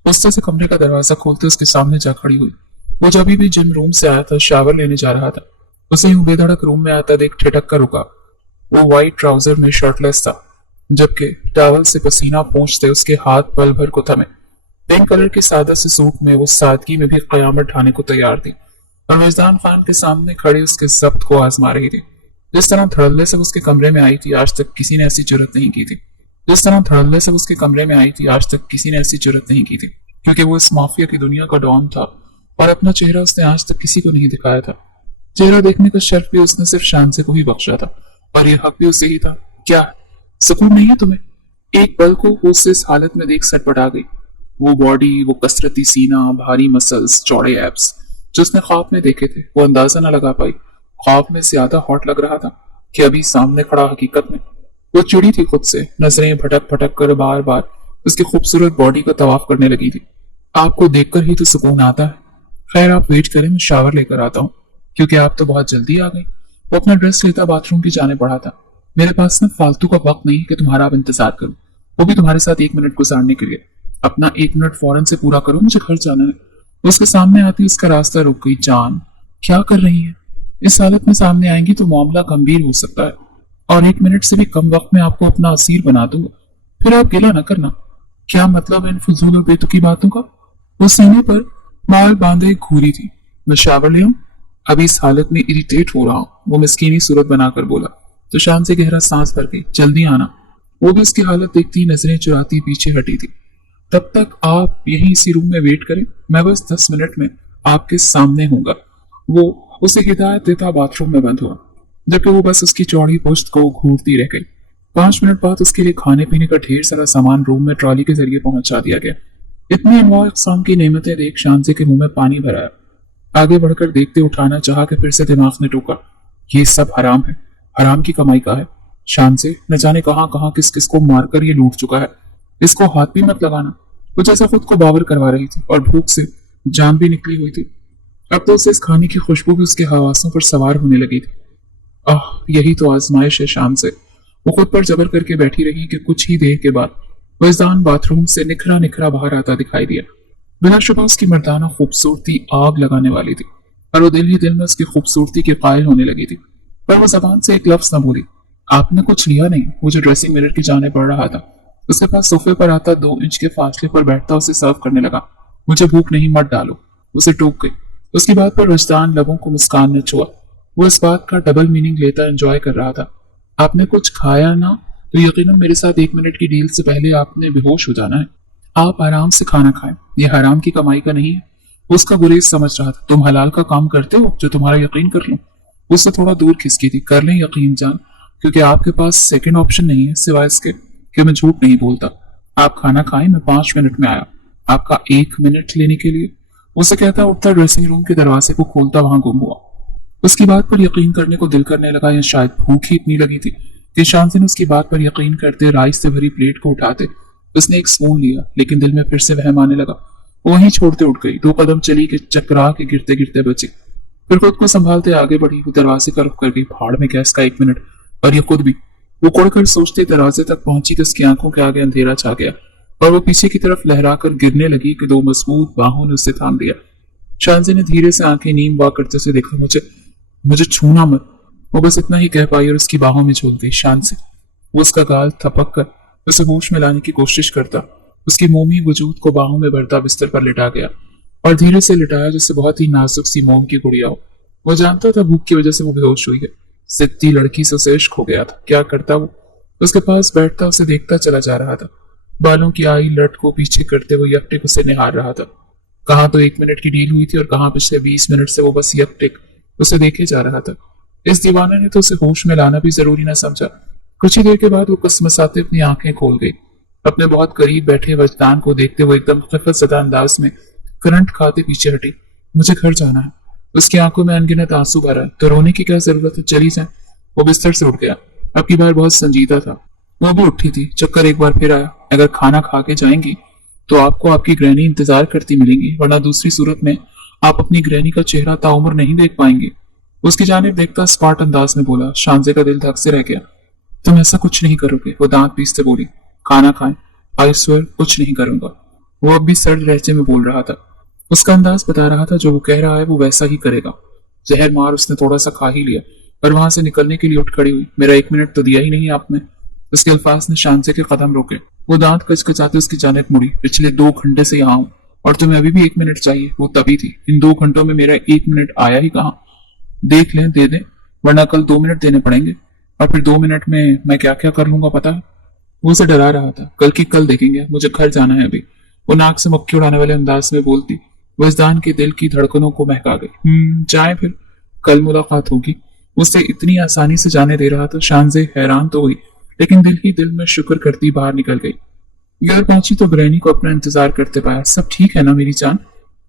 गुस्से से कमरे का दरवाजा खोलते उसके सामने जा खड़ी हुई। वो जब भी जिम रूम से आया था, शावर लेने जा रहा था, उसे यूं बेधड़क रूम में आता देख ठिठक कर रुका। वो व्हाइट ट्राउजर में शर्टलेस था, जबकि टावल से पसीना पोंछते उसके हाथ पल भर को थमे। पिंक कलर के सादा से सूट में वो सादगी में भी कयामत ढाने को तैयार थी और वजदान खान के सामने खड़ी उसके जब्त को आजमा रही थी। जिस तरह धड़ल्ले से उसके कमरे में आई थी, आज तक किसी ने ऐसी जरूरत नहीं की थी। जिस तरह धड़ल्ले से उसके कमरे में आई थी, आज तक किसी ने ऐसी जरूरत नहीं की थी, क्योंकि वो इस माफिया की दुनिया का डॉन था और अपना चेहरा उसने आज तक किसी को नहीं दिखाया था। चेहरा देखने का शर्फ भी उसने सिर्फ शानसे को ही बख्शा था और ये हक भी उसे ही था। क्या सुकून नहीं है तुम्हें? एक पल को वो उसे इस हालत में देख सटपटा गई। वो बॉडी, वो कसरती सीना, भारी मसल्स, चौड़े एब्स जो उसने ख्वाब में देखे थे, वो अंदाजा न लगा पाई ख्वाब में ज्यादा हॉट लग रहा था कि अभी सामने खड़ा हकीकत में। वो चिड़ी थी खुद से, नजरें भटक भटक कर बार बार उसकी खूबसूरत बॉडी का तवाफ करने लगी थी। आपको देखकर ही तो सुकून आता है। खैर आप वेट करें, मैं शावर लेकर आता हूँ, क्योंकि आप तो बहुत जल्दी आ गई। वो अपना ड्रेस लेता बाथरूम की जाने पड़ा था। मेरे पास ना फालतू का वक्त नहीं कि तुम्हारा अब इंतजार करूं, वो भी तुम्हारे साथ 1 मिनट गुजारने के लिए। अपना 1 मिनट फौरन से पूरा करो, मुझे घर जाना है। उसके सामने आती उसका रास्ता रुक गई। जान, क्या कर रही है? इस हालत में सामने आएंगी तो मामला गंभीर हो सकता है और 1 मिनट से भी कम वक्त में आपको अपना असीर बना दूंगा। फिर आप गिला न करना। क्या मतलब है इन फजूल और बेतुकी बातों का? वो सीने पर माल बांधे घूरी थी। मैं शावर ले आऊं? अभी इस हालत में इरिटेट हो रहा हूं, वो मिस्कीनी सूरत बनाकर बोला। तो शान से गहरा सांस भर गई। जल्दी आना। वो भी उसकी हालत देखती नजरें चुराती पीछे हटी थी। तब तक आप यहीं इसी रूम में वेट करें, मैं बस 10 मिनट में आपके सामने होगा। वो उसे हिदायत देता बाथरूम में बंद हुआ, जबकि वो बस उसकी चौड़ी पुश्त को घूरती रह गई। 5 मिनट बाद उसके लिए खाने पीने का ढेर सारा सामान रूम में ट्रॉली के जरिए पहुंचा दिया गया। इतनी अनमोल इक़साम की नेमतें देख शानसे के मुंह में पानी भर आया। आगे बढ़कर देखते उठाना चाहा कि फिर से दिमाग ने टोका, ये सब हराम है, हराम की कमाई का है। शानसे न जाने कहां कहां किस किस को मारकर ये लूट चुका है, इसको हाथ भी मत लगाना। वो जैसा खुद को बावर करवा रही थी और भूख से जान भी निकली हुई थी। अब तो उसे इस खाने की खुशबू भी उसके हवासों पर सवार होने लगी थी यही तो आजमाइश है शान से। वो खुद पर जबर करके बैठी रही कि कुछ ही देर के बाद वजदान बाथरूम से निखरा निखरा बाहर आता दिखाई दिया। बिना शुबा उसकी मर्दाना खूबसूरती आग लगाने वाली थी और वो दिल ही दिल में उसकी खूबसूरती के कायल होने लगी थी, पर वो जबान से एक लफ्ज न बोली। आपने कुछ लिया नहीं? वो जो ड्रेसिंग मिरर की जाने पड़ रहा था, उसके पास सोफे पर आता 2 इंच के फासले पर बैठता उसे सर्व करने लगा। मुझे भूख नहीं, मत डालो, उसे टोक गई। उसकी बात पर वजदान लबों को मुस्कान ने छुआ। वो इस बात का डबल मीनिंग लेता एंजॉय कर रहा था। आपने कुछ खाया ना तो यकीनन मेरे साथ 1 मिनट की डील से पहले आपने बेहोश हो जाना है। आप आराम से खाना खाएं, ये हराम की कमाई का नहीं है। उसका गुरेज समझ रहा था। तुम हलाल का काम करते हो जो तुम्हारा यकीन कर लूं? उससे थोड़ा दूर खिसकी थी। कर लें यकीन जान, क्योंकि आपके पास सेकंड ऑप्शन नहीं है सिवाय इसके कि मैं झूठ नहीं बोलता। आप खाना खाएं, मैं 5 मिनट में आया। आपका 1 मिनट लेने के लिए? उसे कहता उठता ड्रेसिंग रूम के दरवाजे को खोलता वहां गुम हुआ। उसकी बात पर यकीन करने को दिल करने लगा, या शायद भूख ही इतनी लगी थी कि शांति ने उसकी बात पर यकीन करते राइस से भरी प्लेट को उठाते उसने एक स्पून लिया, लेकिन दिल में फिर से वहम आने लगा। वहीं छोड़ते उठ गई। 2 कदम चली कि चकरा के गिरते गिरते बची। फिर खुद को संभालते आगे बढ़ी। वो दरवाजे का रुख कर गई। भाड़ में गैस का 1 मिनट, और ये खुद भी। वो कुड़कर सोचते दरवाजे तक पहुंची तो उसकी आंखों के आगे अंधेरा छा गया और वो पीछे की तरफ लहराकर गिरने लगी कि 2 मजबूत बाहों ने उसे थाम लिया। शांति ने धीरे से आंखें नीम वा करते उसे देखा। मुझे छूना मत। वो बस इतना ही कह पाई और उसकी बाहों में झूल गई। शान से वो उसका गाल थपक कर उसे होश में लाने की कोशिश करता उसकी मोमी वजूद को बाहों में भरता बिस्तर पर लिटा गया और धीरे से लिटाया जैसे बहुत ही नाजुक सी मोम की गुड़िया हो। वो जानता था भूख की वजह से वो बेहोश हुई है। सिद्धी लड़की से उसे इश्क हो गया था। क्या करता वो? उसके पास बैठता उसे देखता चला जा रहा था। बालों की आई लट को पीछे करते हुए यकटिक उसे निहार रहा था। कहाँ तो 1 मिनट की डील हुई थी और कहाँ पिछले 20 मिनट से वो बस यकटिक उसे देखे जा रहा था। इस दीवाने ने तो उसे होश में लाना भी जरूरी न समझा। कुछ ही देर के बाद वो कसमसाते अपनी आंखें खोल गई। अपने बहुत करीब बैठे वजदान को देखते हुए एकदम खिफतज़दा अंदाज में करंट खाते पीछे हटी। मुझे घर जाना है। उसकी आंखों में अनगिनत आंसू भरा। तो रोने की क्या जरूरत है, चली जाए। वो बिस्तर से उठ गया। अब की बार बहुत संजीदा था। वो भी उठी थी। चक्कर एक बार फिर आया। अगर खाना खा के जाएंगी तो आपको आपकी ग्रैनी इंतजार करती मिलेंगी, वरना दूसरी सूरत में आप अपनी ग्रैनी का चेहरा ताउम्र नहीं देख पाएंगे। उसकी जानिब देखता स्पार्ट अंदाज में बोला। शांजे का दिल धक से रह गया। तुम ऐसा कुछ नहीं करोगे? वो दांत पीसते बोली। खाना खाएं। आई स्वेयर कुछ नहीं करूंगा। वो अब भी सर्द लहजे में बोल रहा था। उसका अंदाज बता रहा था जो वो कह रहा है वो वैसा ही करेगा। जहर मार उसने थोड़ा सा खा ही लिया पर वहां से निकलने के लिए उठ खड़ी हुई। मेरा 1 मिनट तो दिया ही नहीं आपने। उसके अल्फाज ने शांजे के कदम रोके। वो दांत कचकचाते उसकी जानिब मुड़ी। पिछले 2 घंटे से यहाँ हूँ और तुम्हें अभी भी 1 मिनट चाहिए। वो तभी थी। इन 2 घंटों में मेरा 1 मिनट आया ही कहाँ? देख लें, दे दें, वरना कल 2 मिनट देने पड़ेंगे और फिर 2 मिनट में मैं क्या क्या कर लूंगा पता है? वो उसे डरा रहा था। कल की कल देखेंगे, मुझे घर जाना है अभी। वो नाक से मक्खी उड़ाने वाले अंदाज में बोलती वजदान के दिल की धड़कनों को महका गई। जाए फिर, कल मुलाकात होगी। उसे इतनी आसानी से जाने दे रहा था। शांजे हैरान तो हुई लेकिन दिल ही दिल में शुक्र करती बाहर निकल गई। घर पहुंची तो ग्रैनी को अपना इंतजार करते पाया। सब ठीक है ना मेरी जान?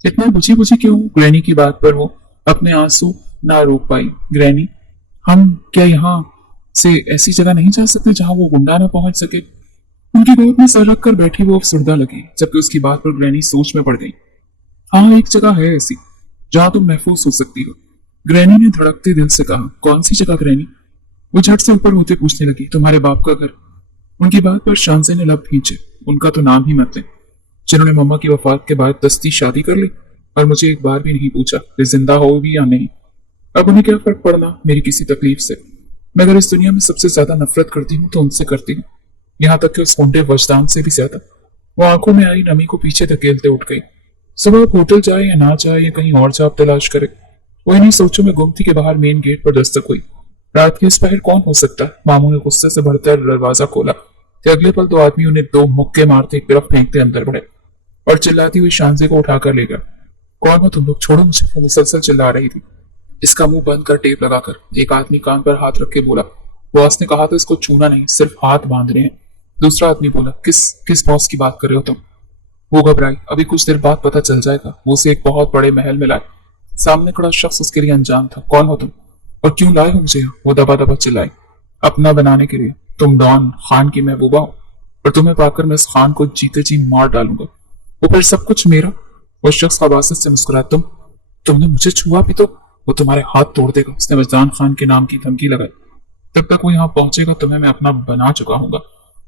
इतना बुझी बुझी क्यों? ग्रैनी की बात पर वो अपने आंसू ना रोक पाई। ग्रैनी, हम क्या यहाँ से ऐसी जगह नहीं जा सकते जहां वो गुंडा ना पहुंच सके? उनकी गोद में सर रख कर बैठी वो अफसरदा लगी, जबकि उसकी बात पर ग्रैनी सोच में पड़ गई। हाँ, एक जगह है ऐसी जहां तुम महफूज हो सकती हो। ग्रैनी ने धड़कते दिल से कहा। कौन सी जगह ग्रैनी? वो झट से ऊपर होते पूछने लगी। तुम्हारे बाप का घर। उनकी बात पर शांसे ने लब खींचे। उनका तो नाम ही मत लें, जिन्होंने मम्मा की वफात के बाद दस्ती शादी कर ली और मुझे एक बार भी नहीं पूछा कि जिंदा होगी या नहीं। अब उन्हें क्या फर्क पड़ना मेरी किसी तकलीफ से? मैं अगर इस दुनिया में सबसे ज्यादा नफरत करती हूँ तो उनसे करती हूँ, यहाँ तक कि उस गुंडे वजदान से भी ज्यादा। वो आंखों में आई नमी को पीछे धकेलते उठ गई। सुबह अब होटल जाए या ना जाए या कहीं और जॉब तलाश करे, वो इन्हीं सोचों में गुमती के बाहर मेन गेट पर दस्तक हुई। रात के इस पहर कौन हो सकता है? मामू ने गुस्से से बढ़कर दरवाजा खोला कि अगले पल 2 आदमी उन्हें 2 मुक्के मारते एक तरफ फेंकते अंदर बढ़े और चिल्लाती हुई शांजे को उठाकर ले गया। कौन हो तुम लोग? छोड़ो मुझे। वो मुसलसल चिल्ला रही थी। इसका मुंह बंद कर टेप लगाकर एक आदमी कान पर हाथ रख के बोला। बॉस ने कहा था इसको छूना नहीं, सिर्फ हाथ बांध रहे हैं। दूसरा आदमी बोला। किस बॉस की बात कर रहे हो तुम? वो घबराई। अभी कुछ देर बाद पता चल जाएगा। वो उसे एक बहुत बड़े महल में लाए। सामने खड़ा शख्स उसके लिए अनजान था। कौन हो तुम और क्यों लाए हो मुझे? वो दबा दबा चिल्लाई। अपना बनाने के लिए। तुम डॉन खान की महबूबा हो और तुम्हें पाकर मैं इस खान को जीते जी मार डालूंगा। वो फिर सब कुछ मेरा। वो शख्स खबासत से मुस्कुरा। तुमने मुझे छुआ भी तो? वो तुम्हारे हाथ तोड़ देगा। उसने वजदान खान के नाम की धमकी लगाई। तब तक वो यहाँ पहुंचेगा तुम्हें मैं अपना बना चुका हूँगा।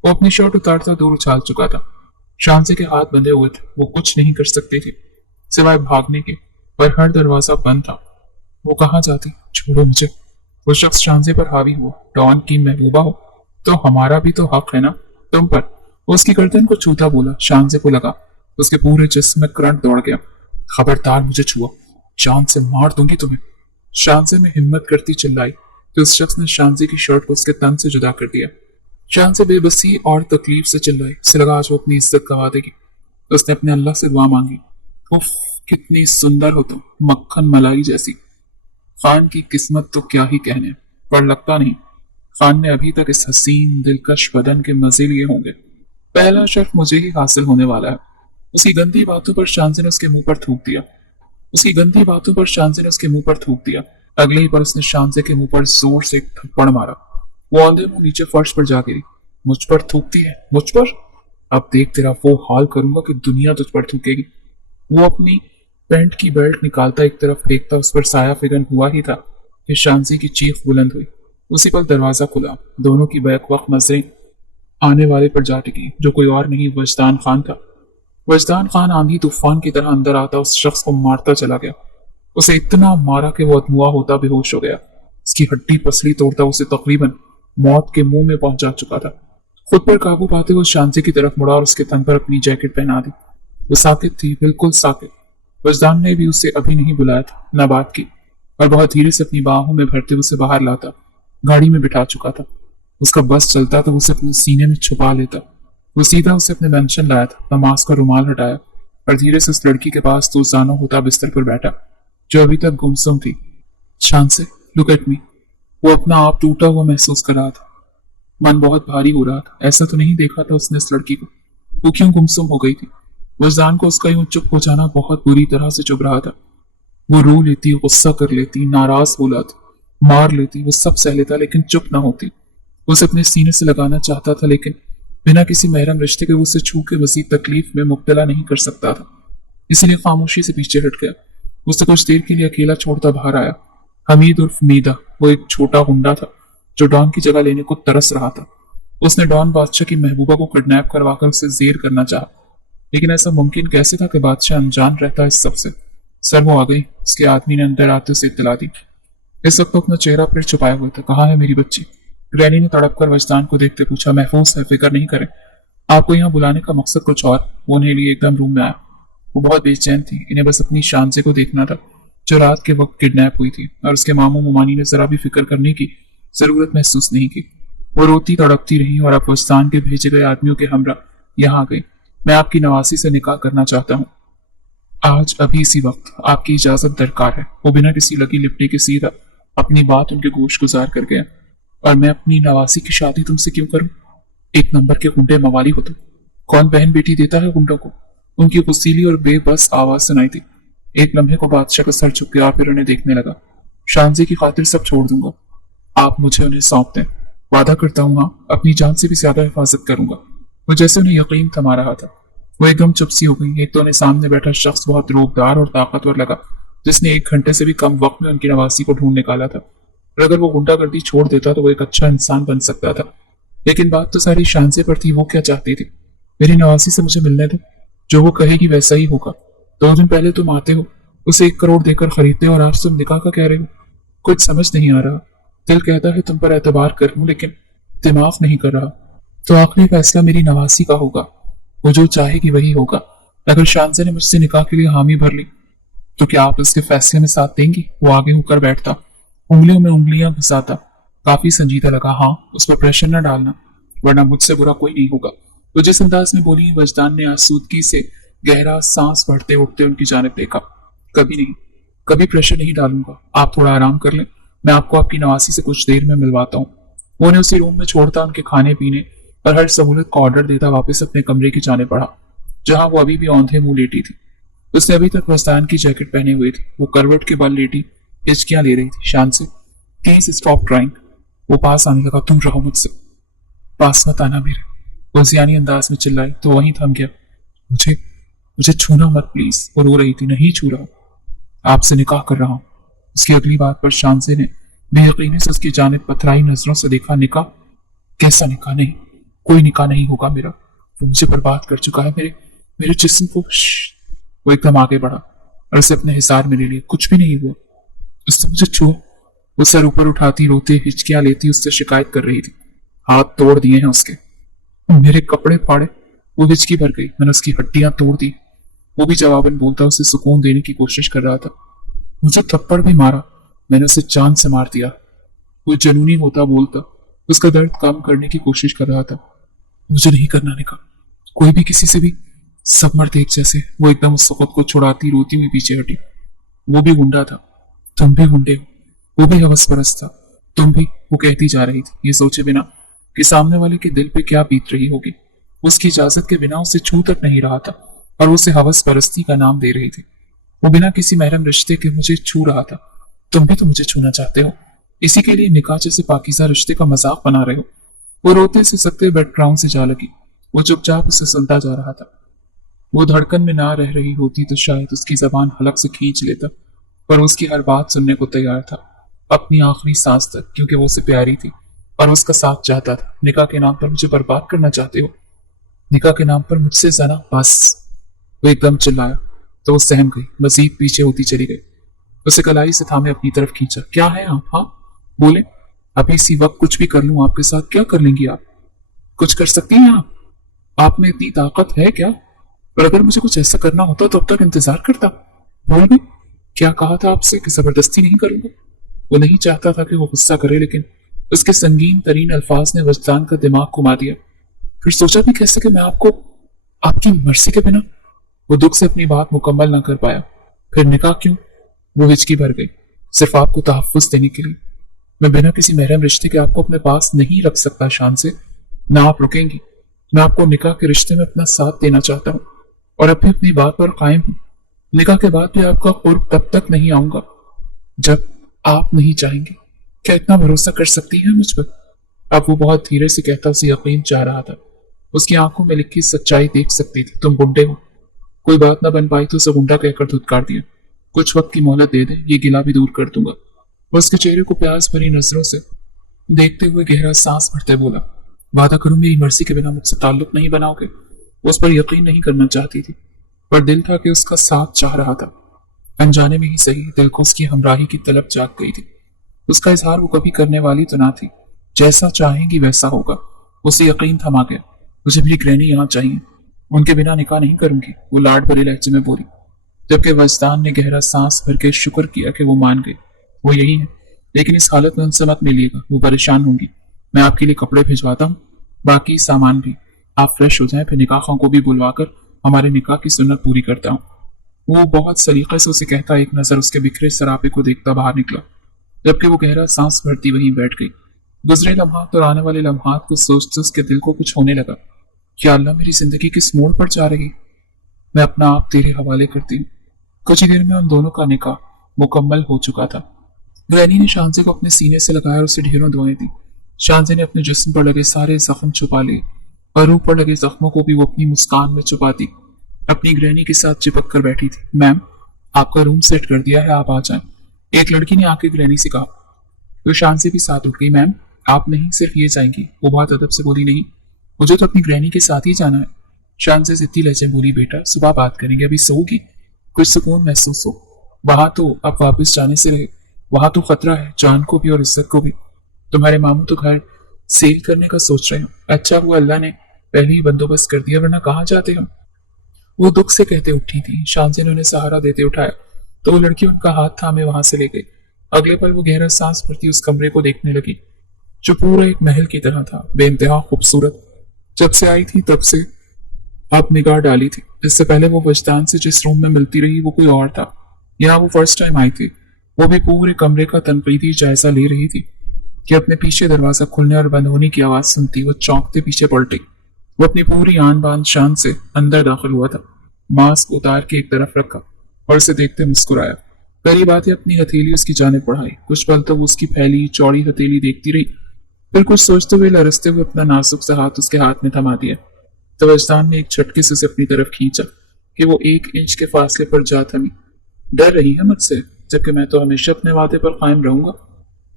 वो अपनी शर्ट उतारता दूर उछाल चुका था। शांति के हाथ बंधे हुए थे, वो कुछ नहीं कर सकती थी सिवाय भागने के, पर हर दरवाजा बंद था। वो कहाँ जाती? छोड़ो मुझे। वो शख्स शांति पर हावी हुआ। डॉन की महबूबा हो तो हमारा भी तो हक है ना तुम पर। वो उसकी गर्दन को छूता बोला। शांति को लगा उसके पूरे जिस्म में करंट दौड़ गया। खबरदार मुझे छुआ, जान से मार दूंगी तुम्हें। शांति में हिम्मत करती चिल्लाई कि उस शख्स ने शांति की शर्ट को उसके तन से जुदा कर दिया। शांति बेबसी और तकलीफ से चिल्लाई। उसे लगा आज वो अपनी इज्जत गवा देगी। उसने अपने अल्लाह से दुआ मांगी। उफ, कितनी सुंदर हो तुम, मक्खन मलाई जैसी। खान की किस्मत तो क्या ही कहने, पर लगता नहीं खान ने अभी तक इस हसीन दिलकश बदन के मजे लिए होंगे। पहला शर्फ मुझे ही हासिल होने वाला है। उसकी गंदी बातों पर शांति ने उसके मुंह पर थूक दिया। उसकी गंदी बातों पर शांति ने उसके मुंह पर थूक दिया। अगले ही पर उसने शांति के मुंह पर जोर से एक थप्पड़ मारा। वो औंधे मुंह नीचे फर्श पर जा गिरी। मुझ पर थूकती है, मुझ पर? अब देख तेरा वो हाल करूंगा कि दुनिया तुझ पर थूकेगी। वो अपनी पैंट की बेल्ट निकालता एक तरफ फेंकता उस पर साया फिगन हुआ ही था कि शांति की चीख बुलंद हुई। उसी पर दरवाजा खुला। दोनों की बैक वक्त नजरें आने वाले पर जा टिकी, जो कोई और नहीं वजदान खान था। वजदान खान आंधी तूफान की तरह अंदर आता उस शख्स को मारता चला गया। उसे इतना मारा कि वो अधमुआ होता बेहोश हो गया। उसकी हड्डी पसली तोड़ता उसे तकरीबन मौत के मुंह में पहुंचा चुका था। खुद पर काबू पाते हुए शांति की तरफ मुड़ा और उसके तन पर अपनी जैकेट पहना दी। वो साकित थी, बिल्कुल साकित। वजदान ने भी उसे अभी नहीं बुलाया था, न बात की, और बहुत धीरे से अपनी बाहों में भरते उसे बाहर लाता। गाड़ी में बिठा चुका था। उसका बस चलता तो उसे अपने सीने में छुपा लेता। वो सीधा उसे अपने मेंशन लाया था। नमाज का रुमाल हटाया और धीरे से उस लड़की के पास दोस्ताना होता बिस्तर पर बैठा, जो अभी तक गुमसुम थी। शान से लुक एट मी। वो अपना आप टूटा हुआ महसूस कर रहा था। मन बहुत भारी हो रहा था। ऐसा तो नहीं देखा था उसने इस लड़की को। वो क्यों गुमसुम हो गई थी? वजदान को उसका यूं चुप हो जाना बहुत बुरी तरह से चुभ रहा था। वो रो लेती, गुस्सा कर लेती, नाराज बोलाती, मार लेती, वो सब सह लेता, लेकिन चुप ना होती। उसे अपने सीने से लगाना चाहता था, लेकिन बिना किसी महरम रिश्ते के उसे छू के मजीद तकलीफ में मुब्तला नहीं कर सकता था। इसीलिए खामोशी से पीछे हट गया। उसे कुछ देर के लिए अकेला छोड़ता बाहर आया। हमीद उर्फ मीदा, वो एक छोटा गुंडा था जो डॉन की जगह लेने को तरस रहा था। उसने डॉन बादशाह की महबूबा को किडनैप करवाकर उसे जेर करना चाहा, लेकिन ऐसा मुमकिन कैसे था कि बादशाह अनजान रहता इस सबसे। सर वो आ गई। उसके आदमी ने अंदर आते उसे इत्तला दी। इस वक्त अपना चेहरा फिर छुपाया हुआ था। कहाँ है मेरी बच्ची? ग्रैनी ने तड़प कर वजदान को देखते पूछा। महफूज है, फिक्र नहीं करें। आपको यहाँ बुलाने का मकसद कुछ और। वो उन्हें लिए एकदम रूम में आया। वो बहुत बेचैन थी। इन्हें बस अपनी शांति को देखना था, जो रात के वक्त किडनैप हुई थी, और उसके मामू मुमानी ने जरा भी फिक्र करने की जरूरत महसूस नहीं की। वो रोती तड़पती रही और अब वजदान के भेजे गए आदमियों के हमरा यहाँ आ गई। मैं आपकी नवासी से निकाह करना चाहता हूँ आज, अभी इसी वक्त। आपकी इजाजत दरकार है। वो बिना किसी लगी लिपटे के सीधा अपनी बात उनके गोश गुजार कर गया। और मैं अपनी नवासी की शादी तुमसे क्यों करूं? एक नंबर के गुंडे मवाली हो तुम। कौन बहन बेटी देता है गुंडों को? उनकी गुस्सीली और बेबस आवाज सुनाई थी। एक लम्हे को बादशाह का सर झुक गया, फिर उन्हें देखने लगा। शांति की खातिर सब छोड़ दूंगा, आप मुझे उन्हें सौंप दें। वादा करता हूँ, हाँ, अपनी जान से भी ज्यादा हिफाजत करूंगा। वो जैसे उन्हें यकीन थमा रहा था। वो एकदम चुप सी हो गई। एक तो उन्हें सामने बैठा शख्स बहुत रोबदार और ताकतवर लगा, जिसने 1 घंटे से भी कम वक्त में उनकी नवासी को ढूंढ निकाला था। और अगर वो गुंडागर्दी छोड़ देता तो वो एक अच्छा इंसान बन सकता था। लेकिन बात तो सारी शांति पर थी। वो क्या चाहती थी? मेरी नवासी से मुझे मिलने दो, जो वो कहेगी वैसा ही होगा। 2 दिन पहले तुम आते हो, उसे 1 करोड़ देकर खरीदते हो, और आज तुम निकाह का कह रहे हो। कुछ समझ नहीं आ रहा। दिल कहता है तुम पर एतबार कर लूं, लेकिन दिमाग नहीं कर रहा। तो आखिरी फैसला मेरी नवासी का होगा। वो जो चाहेगी वही होगा। अगर शांति ने मुझसे निकाह के लिए हामी भर ली तो क्या आप इसके फैसले में साथ देंगी? वो आगे होकर बैठता, उंगलियों में उंगलियां घुसाता। काफी संजीदा लगा। हाँ, उस पर प्रेशर न डालना, वरना मुझसे बुरा कोई नहीं होगा। तो जिस अंदाज में बोली, वजदान ने आसूदगी से गहरा सांस भरते उठते उनकी जानिब देखा। कभी नहीं, कभी प्रेशर नहीं डालूंगा। आप थोड़ा आराम कर लें, मैं आपको आपकी नवासी से कुछ देर में मिलवाता हूँ। वो उन्हें उसी रूम में छोड़ता, उनके खाने पीने और हर सहूलत का ऑर्डर देता वापस अपने कमरे की जाने पड़ा, जहां वो अभी भी औंधे मुंह लेटी थी। उसने अभी तक वजदान की जैकेट पहने हुई थी। वो करवट के बल लेटी हिचकियां ले रही थी। शान से प्लीज स्टॉप ड्राइंग। वो पास आने लगा। तुम रहो मुझसे, पास मत आना मेरे। वो जियानी अंदाज में चिल्लाई तो वहीं थम गया। मुझे छूना मत प्लीज। वो रो रही थी। नहीं छू रहा, आपसे निकाह कर रहा हूं। उसकी अगली बात पर शांसे ने बेयकीनी से उसकी जानिब पथराई नजरों से देखा। निकाह? कैसा निकाह? नहीं, कोई निकाह नहीं होगा मेरा। वो मुझे बर्बाद कर चुका है, मेरे मेरे जिस्म को। वो एकदम आगे बढ़ा और उसे अपने हिसार में ले लिया। कुछ भी नहीं हुआ, उसने मुझे छुआ। वो सर ऊपर उठाती, रोते, हिचकियां लेती उससे शिकायत कर रही थी। हाथ तोड़ दिए हैं उसके, मेरे कपड़े फाड़े। वो हिचकी भर गई। मैंने उसकी हड्डियां तोड़ दी। वो भी जवाबन बोलता उसे सुकून देने की कोशिश कर रहा था। मुझे थप्पड़ भी मारा, मैंने उसे जान से मार दिया। वो जनूनी होता बोलता, उसका दर्द कम करने की कोशिश कर रहा था। मुझे नहीं करना निकाह, कोई भी किसी से भी, सब मर्द एक जैसे। वो एकदम उस खुद को छुड़ाती रोती हुई पीछे हटी। वो भी गुंडा था, तुम भी गुंडे हो। वो भी हवस परस्त था, तुम भी। वो कहती जा रही थी, ये सोचे बिना कि सामने वाले के दिल पे क्या बीत रही होगी। उसकी इजाजत के बिना उसे छू तक नहीं रहा था और उसे हवस परस्ती का नाम दे रही थी। वो बिना किसी महरम रिश्ते के मुझे छू रहा था। तुम भी तो मुझे छूना चाहते हो, इसी के लिए निकाह जैसे पाकीज़ा रिश्ते का मजाक बना रहे हो। वो रोते से सकते बैकग्राउंड से जा लगी। वो चुपचाप उसे सुनता जा रहा था। वो धड़कन में ना रह रही होती तो शायद उसकी जबान हलक से खींच लेता, पर उसकी हर बात सुनने को तैयार था, अपनी आखिरी सांस तक, क्योंकि वो उसे प्यारी थी और उसका साथ चाहता था। निकाह के नाम पर मुझे बर्बाद करना चाहते हो, निकाह के नाम पर मुझसे जना, बस। वो एकदम चिल्लाया तो वो सहम गई, मजीद पीछे होती चली गई। उसे कलाई से थामे अपनी तरफ खींचा। क्या है आप? हाँ बोले, अभी इसी वक्त कुछ भी कर लूं आपके साथ। क्या कर लेंगी आप? कुछ कर सकती हैं आप में इतनी ताकत है क्या? पर अगर मुझे कुछ ऐसा करना होता तो अब तक इंतजार करता। बोल भी, क्या कहा था आपसे कि जबरदस्ती नहीं करूंगा? वो नहीं चाहता था कि वो गुस्सा करे, लेकिन उसके संगीन तरीन अल्फाज ने वजदान का दिमाग घुमा दिया। फिर सोचा भी कैसे कि मैं आपको आपकी मर्जी के बिना। वो दुख से अपनी बात मुकम्मल ना कर पाया। फिर निकाह क्यों? वो हिचकी भर गई। सिर्फ आपको तहफ्फुज देने के लिए। मैं बिना किसी महरम रिश्ते के आपको अपने पास नहीं रख सकता शान से, ना आप रुकेंगी। मैं आपको निकाह के रिश्ते में अपना साथ देना चाहता हूँ और अब भी अपनी बात पर कायम हूँ। निकाह के बाद भी आपका कुर्ब तब तक नहीं आऊंगा जब आप नहीं चाहेंगे। क्या इतना भरोसा कर सकती हैं मुझ पर? अब वो बहुत धीरे से कहता उसे यकीन चाह रहा था। उसकी आंखों में लिखी सच्चाई देख सकती थी। तुम गुंडे हो। कोई बात ना बन पाई तो उसे गुंडा कहकर धुतकार दिया। कुछ वक्त की मोहलत दे दे, ये गिला भी दूर कर दूंगा। वो उसके चेहरे को प्यास भरी नजरों से देखते हुए गहरा सांस भरते बोला, वादा करूं मेरी मर्जी के बिना मुझसे ताल्लुक नहीं बनाओगे। वो उस पर यकीन नहीं करना चाहती थी, पर दिल था कि उसका साथ चाह रहा था। अनजाने में ही सही, दिल को उसकी हमराही की तलब जाग गई थी। उसका इजहार वो कभी करने वाली तो ना थी। जैसा चाहेंगी वैसा होगा। उसे यकीन थमा गया। मुझे मेरी ग्रैनी यहाँ चाहिए, उनके बिना निकाह नहीं करूंगी, वो लाड भरे लहजे में बोली, जबकि वजदान ने गहरा सांस भर के शुक्र किया कि वो मान गई। वो यही है, लेकिन इस हालत में उनसे मत मिलिएगा, वो परेशान होंगी। मैं आपके लिए कपड़े भिजवाता हूँ, बाकी सामान भी। आप फ्रेश हो जाएं, फिर निकाह खां को भी बुलवाकर हमारे निकाह की सुन्नत पूरी करता हूँ। वो बहुत सलीके से उसे कहता एक नजर उसके बिखरे सरापे को देखता बाहर निकला, जबकि वो गहरा सांस भरती वहीं बैठ गई। गुजरे लम्हात और आने वाले लम्हात को सोचते उसके दिल को कुछ होने लगा। क्या अल्लाह, मेरी जिंदगी किस मोड़ पर जा रही? मैं अपना आप तेरे हवाले करती हूँ। कुछ ही देर में उन दोनों का निकाह मुकम्मल हो चुका था। ग्रैनी ने शांजे को अपने सीने से लगाया और उसे ढेरों दुआएं दी। शांजे ने अपने जिस्म पर लगे सारे जख्म छुपा लिए और रूह पर लगे जख्मों को भी वो अपनी मुस्कान में छुपा दी। अपनी ग्रैनी के साथ चिपक कर बैठी थी। मैम, आपका रूम सेट कर दिया है, आप आ जाएं। एक लड़की ने आके ग्रैनी से कहा। तो शांजे भी साथ उठ गई। मैम, आप नहीं, सिर्फ ये जाएंगी। वो बहुत अदब से बोली, नहीं, मुझे तो अपनी ग्रैनी के साथ ही जाना है। शांजे जिद्दी लहजे बोली, बेटा सुबह बात करेंगे, अभी सोओगी, कुछ सुकून महसूस हो। वहां तो अब वापस जाने से रहे, वहां तो खतरा है, जान को भी और इज्जत को भी। तुम्हारे मामू तो घर सेल करने का सोच रहे हो। अच्छा हुआ अल्लाह ने पहले ही बंदोबस्त कर दिया, वरना कहाँ जाते हो? वो दुख से कहते उठी थी। शांजे ने उन्हें सहारा देते उठाया तो वो लड़की उनका हाथ थामे वहां से ले गई। अगले पल वो गहरा सांस भरती उस कमरे को देखने लगी जो पूरा एक महल की तरह था, बेइंतहा खूबसूरत। जब से आई थी तब से अब निगाह डाली थी। इससे पहले वो वजदान से जिस रूम में मिलती रही वो कोई और था। यहाँ वो फर्स्ट टाइम आई थी। वो भी पूरे कमरे का तनकीदी जायजा ले रही थी कि अपने पीछे दरवाजा खुलने और बंद होने की आवाज सुनती वो चौंकते पीछे पलटी। वो अपनी पूरी आन बान शान से अंदर दाखिल हुआ था, मास्क उतार के एक तरफ रखा और उसे देखते मुस्कुराया। करीब आते अपनी हथेली उसकी जानिब बढ़ाई। कुछ पल तो वो उसकी फैली चौड़ी हथेली देखती रही, फिर कुछ सोचते हुए लरसते हुए अपना नाजुक सा हाथ उसके हाथ में थमा दिया। तो वजदान ने एक झटके से उसे अपनी तरफ खींचा कि वो 1 इंच के फासले पर जा थमी। डर रही है मुझसे? जबकि मैं तो हमेशा अपने वादे पर कायम रहूंगा।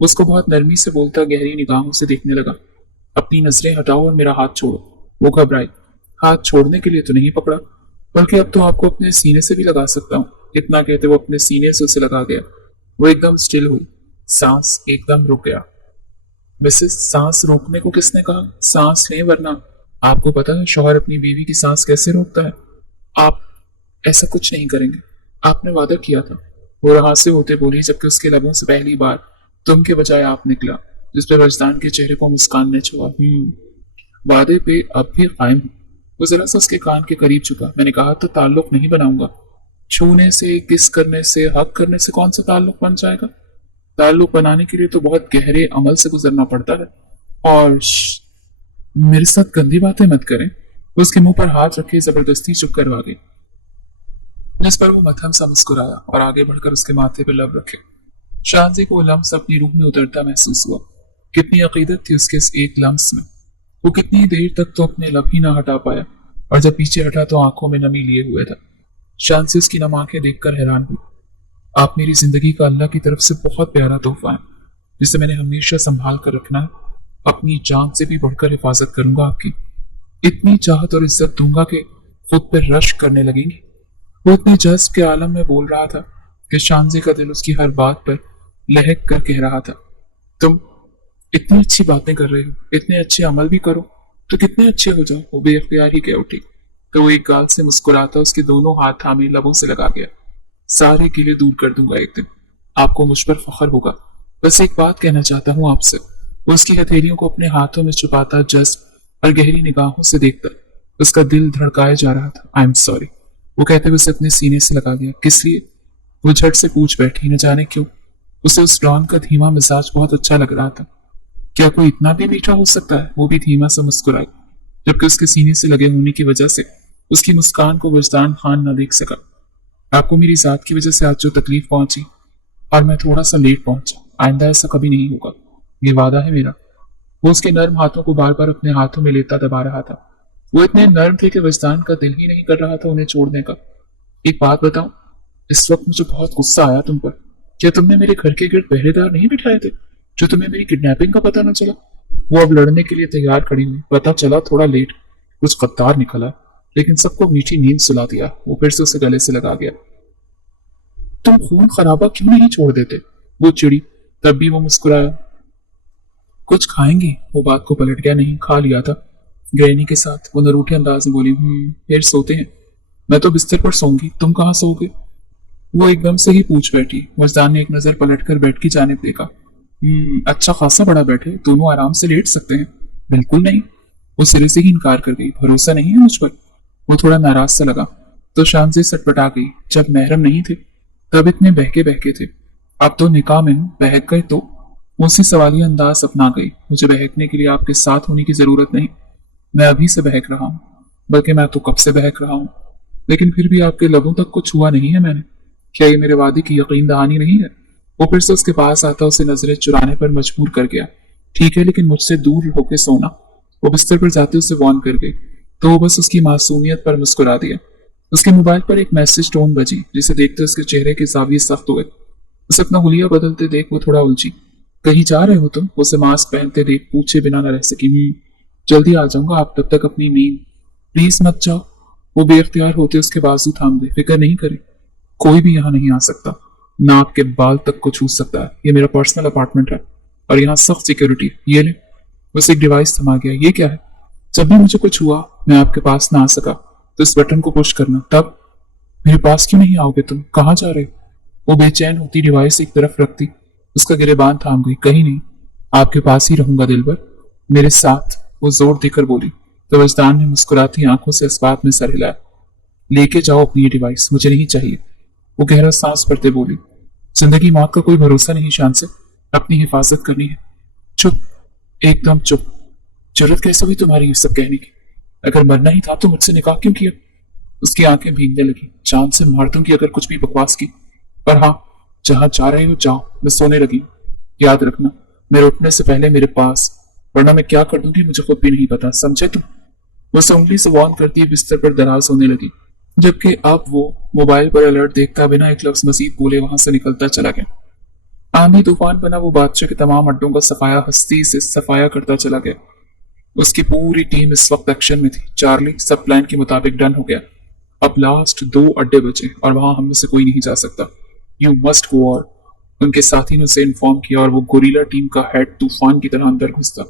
उसको बहुत नरमी से बोलता गहरी निगाहों से देखने लगा। अपनी नजरें हटाओ और मेरा हाथ छोड़ो। वो घबराई। हाथ छोड़ने के लिए तो नहीं पकड़ा, बल्कि अब तो आपको अपने सीने से भी लगा सकता हूँ। इतना कहते वो अपने सीने से उसे लगा गया। वो एकदम स्टिल हुई, सांस एकदम रुक गया। मिसेस, सांस रोकने को किसने कहा? सांस लें वरना। आपको पता है शौहर अपनी बीवी की सांस कैसे रोकता है? आप ऐसा कुछ नहीं करेंगे, आपने वादा किया था। वो राह से होते बोली, जबकि उसके लबों से पहली बार तुम के बजाय आप निकला, जिस पर वजदान के चेहरे को मुस्कान ने छुआ। वादे पे अब भी कायम हूं। वो जरा सा उसके कान के करीब झुका। मैंने कहा तो ताल्लुक नहीं बनाऊंगा। छूने से, किस करने से, हक करने से कौन सा ताल्लुक बन जाएगा? ताल्लुक बनाने के लिए तो बहुत गहरे अमल से गुजरना पड़ता है। और मेरे साथ गंदी बातें मत करें। उसके मुंह पर हाथ रखे जबरदस्ती चुप करवा गई, जिस पर वो मध्यम सा मुस्कुराया और आगे बढ़कर उसके माथे पर लब रखे। शाहजी को लम्स अपनी रूह में उतरता महसूस हुआ। कितनी अकीदत थी उसके इस एक लम्स में। वो कितनी देर तक तो अपने लब ही ना हटा पाया, और जब पीछे हटा तो आंखों में नमी लिए हुए था। शांति उसकी नम आंखें देखकर हैरान हुई। आप मेरी जिंदगी का अल्लाह की तरफ से बहुत प्यारा तोहफा है, जिसे मैंने हमेशा संभाल कर रखना है। अपनी जान से भी बढ़कर हिफाजत करूंगा आपकी। इतनी चाहत और इज्जत दूंगा कि खुद पर रश्क करने लगेंगी। वो इतने जज्ब के आलम में बोल रहा था कि शांजे का दिल उसकी हर बात पर लहक कर कह रहा था, तुम इतनी अच्छी बातें कर रहे हो, इतने अच्छे अमल भी करो तो कितने अच्छे हो जाओ। वो बेअख्तियार ही कह उठी तो वो एक गाल से मुस्कुराता उसके दोनों हाथ थामे लबों से लगा गया। सारे गिले दूर कर दूंगा एक दिन, आपको मुझ पर फख्र होगा। बस एक बात कहना चाहता हूँ आपसे। वो उसकी हथेलियों को अपने हाथों में छुपाता, जज्ब और गहरी निगाहों से देखता उसका दिल धड़काए जा रहा था। आई एम सॉरी, वो कहते हुए उसे अपने सीने से लगा गया। किस लिए? वो झट से पूछ बैठी, न जाने क्यों। उसे उस डॉन का धीमा मिजाज बहुत अच्छा लग रहा था। क्या कोई इतना भी मीठा हो सकता है? वो भी धीमा सा मुस्कुराई, जबकि उसके सीने से लगे होने की वजह से उसकी मुस्कान को वजदान खान न देख सका। आपको मेरी जात की वजह से आज जो तकलीफ पहुंची और मैं थोड़ा सा लेट पहुंचा, आइंदा ऐसा कभी नहीं होगा, ये वादा है मेरा। वो उसके नर्म हाथों को बार बार अपने हाथों में लेता दबा रहा था। वो इतने नर्म थे कि वजदान का दिल ही नहीं कर रहा था उन्हें छोड़ने का। एक बात बताऊं, इस वक्त मुझे बहुत गुस्सा आया तुम पर। क्या तुमने मेरे घर के गिर्द पहरेदार नहीं बिठाए थे, जो तुम्हें मेरी किडनैपिंग का पता न चला? वो अब लड़ने के लिए तैयार खड़ी हुई। पता चला थोड़ा लेट, कुछ कत्तार निकला, लेकिन सबको मीठी नींद सुला दिया। वो फिर से उसे गले से लगा गया। तुम खून खराबा क्यों नहीं छोड़ देते? वो चिड़ी, तब भी वो मुस्कुराया। कुछ खाएंगी? वो बात को पलट गया। नहीं, खा लिया था ग्रैनी के साथ। वो नरूठे अंदाज में बोली, फिर सोते हैं। मैं तो बिस्तर पर सोऊंगी, तुम कहाँ सोओगे? वो एकदम से ही पूछ बैठी। वजदान ने एक नजर पलटकर बेड की जानिब देखा। अच्छा खासा बड़ा बेड है, दोनों आराम से लेट सकते हैं। बिल्कुल नहीं, वो सिरे से ही इनकार कर गई। भरोसा नहीं है मुझ पर? वो थोड़ा नाराज सा लगा तो शान से सटपटा गई। जब महरम नहीं थे तब इतने बहके बहके थे, अब तो निकाह में हूं, बहक गए तो? उसी सवालिया अंदाज अपना गई। मुझे बहकने के लिए आपके साथ होने की जरूरत नहीं, मैं अभी से बहक रहा हूँ, बल्कि मैं तो कब से बहक रहा हूँ, लेकिन फिर भी आपके लबों तक कुछ हुआ नहीं है मैंने। क्या ये मेरे वादे की यकीन दहानी नहीं है? वो फिर से उसके पास आता उसे नजरें चुराने पर मजबूर कर गया। ठीक है, लेकिन मुझसे दूर होकर सोना। वो बिस्तर पर जाते उसे वार्न कर गई तो वो बस उसकी मासूमियत पर मुस्कुरा दिया। उसके मोबाइल पर एक मैसेज टोन बजी, जिसे देखते उसके चेहरे के जाविये सख्त हुए। उसे अपना हुलिया बदलते देख वो थोड़ा उलझी। कहीं जा रहे हो तुम? उसे मास्क पहनते देख पूछे बिना न रह सकी। जल्दी आ जाऊंगा, आप तब तक अपनी नींद प्लीज मत जाओ। वो बेख्तियार होते उसके बाजू थाम दे। फिक्र नहीं करे, कोई भी यहाँ नहीं आ सकता, नाक के बाल तक को छू सकता है। ये मेरा पर्सनल अपार्टमेंट है और यहाँ सख्त सिक्योरिटी। ये ले। उसे एक डिवाइस थमा गया। ये क्या है? जब भी मुझे कुछ हुआ, मैं आपके पास ना आ सका तो इस बटन को पुश करना। तब मेरे पास क्यों नहीं आओगे तुम? कहाँ जा रहे? वो बेचैन होती डिवाइस एक तरफ रखती, उसका गिरेबान थाम गई। कहीं नहीं, आपके पास ही रहूंगा दिलबर, मेरे साथ। वो जोर देकर बोली तो वजदान ने मुस्कुराती आंखों से इस बात में सर हिलाया। लेके जाओ अपनी ये डिवाइस, मुझे नहीं चाहिए। वो गहरा सांस भरते बोली, जिंदगी मौत का कोई भरोसा नहीं शान से, अपनी हिफाजत करनी है। चुप, एकदम चुप। जरूरत कैसे हुई तुम्हारी ये सब कहने की? अगर मरना ही था तो मुझसे निकाह क्यों किया? उसकी आंखें भीगने लगी। जान से मार दूंगी अगर कुछ भी बकवास की। पर हाँ, जहां जा रहे हो जाओ, मैं सोने लगी। याद रखना, मेरे उठने से पहले मेरे पास, वरना मैं क्या कर दूंगी मुझे खुद भी नहीं पता, समझे तुम? वो उंगली से वार्न करती बिस्तर पर दराज होने लगी। जबकि अब वो मोबाइल पर अलर्ट देखता बिना एक लफ्ज मजीद बोले वहां से निकलता चला गया। आंधी तूफान बना वो बादशाह के तमाम अड्डों का सफाया हस्ती से सफाया करता चला गया। उसकी पूरी टीम इस वक्त एक्शन में थी। चार्ली सब प्लान के मुताबिक डन हो गया। अब लास्ट 2 अड्डे बचे और वहां हम में से कोई नहीं जा सकता। You must go. और उनके साथी ने उसे इन्फॉर्म किया और वो गोरिल्ला टीम का हेड तूफान की तरह अंदर घुसता,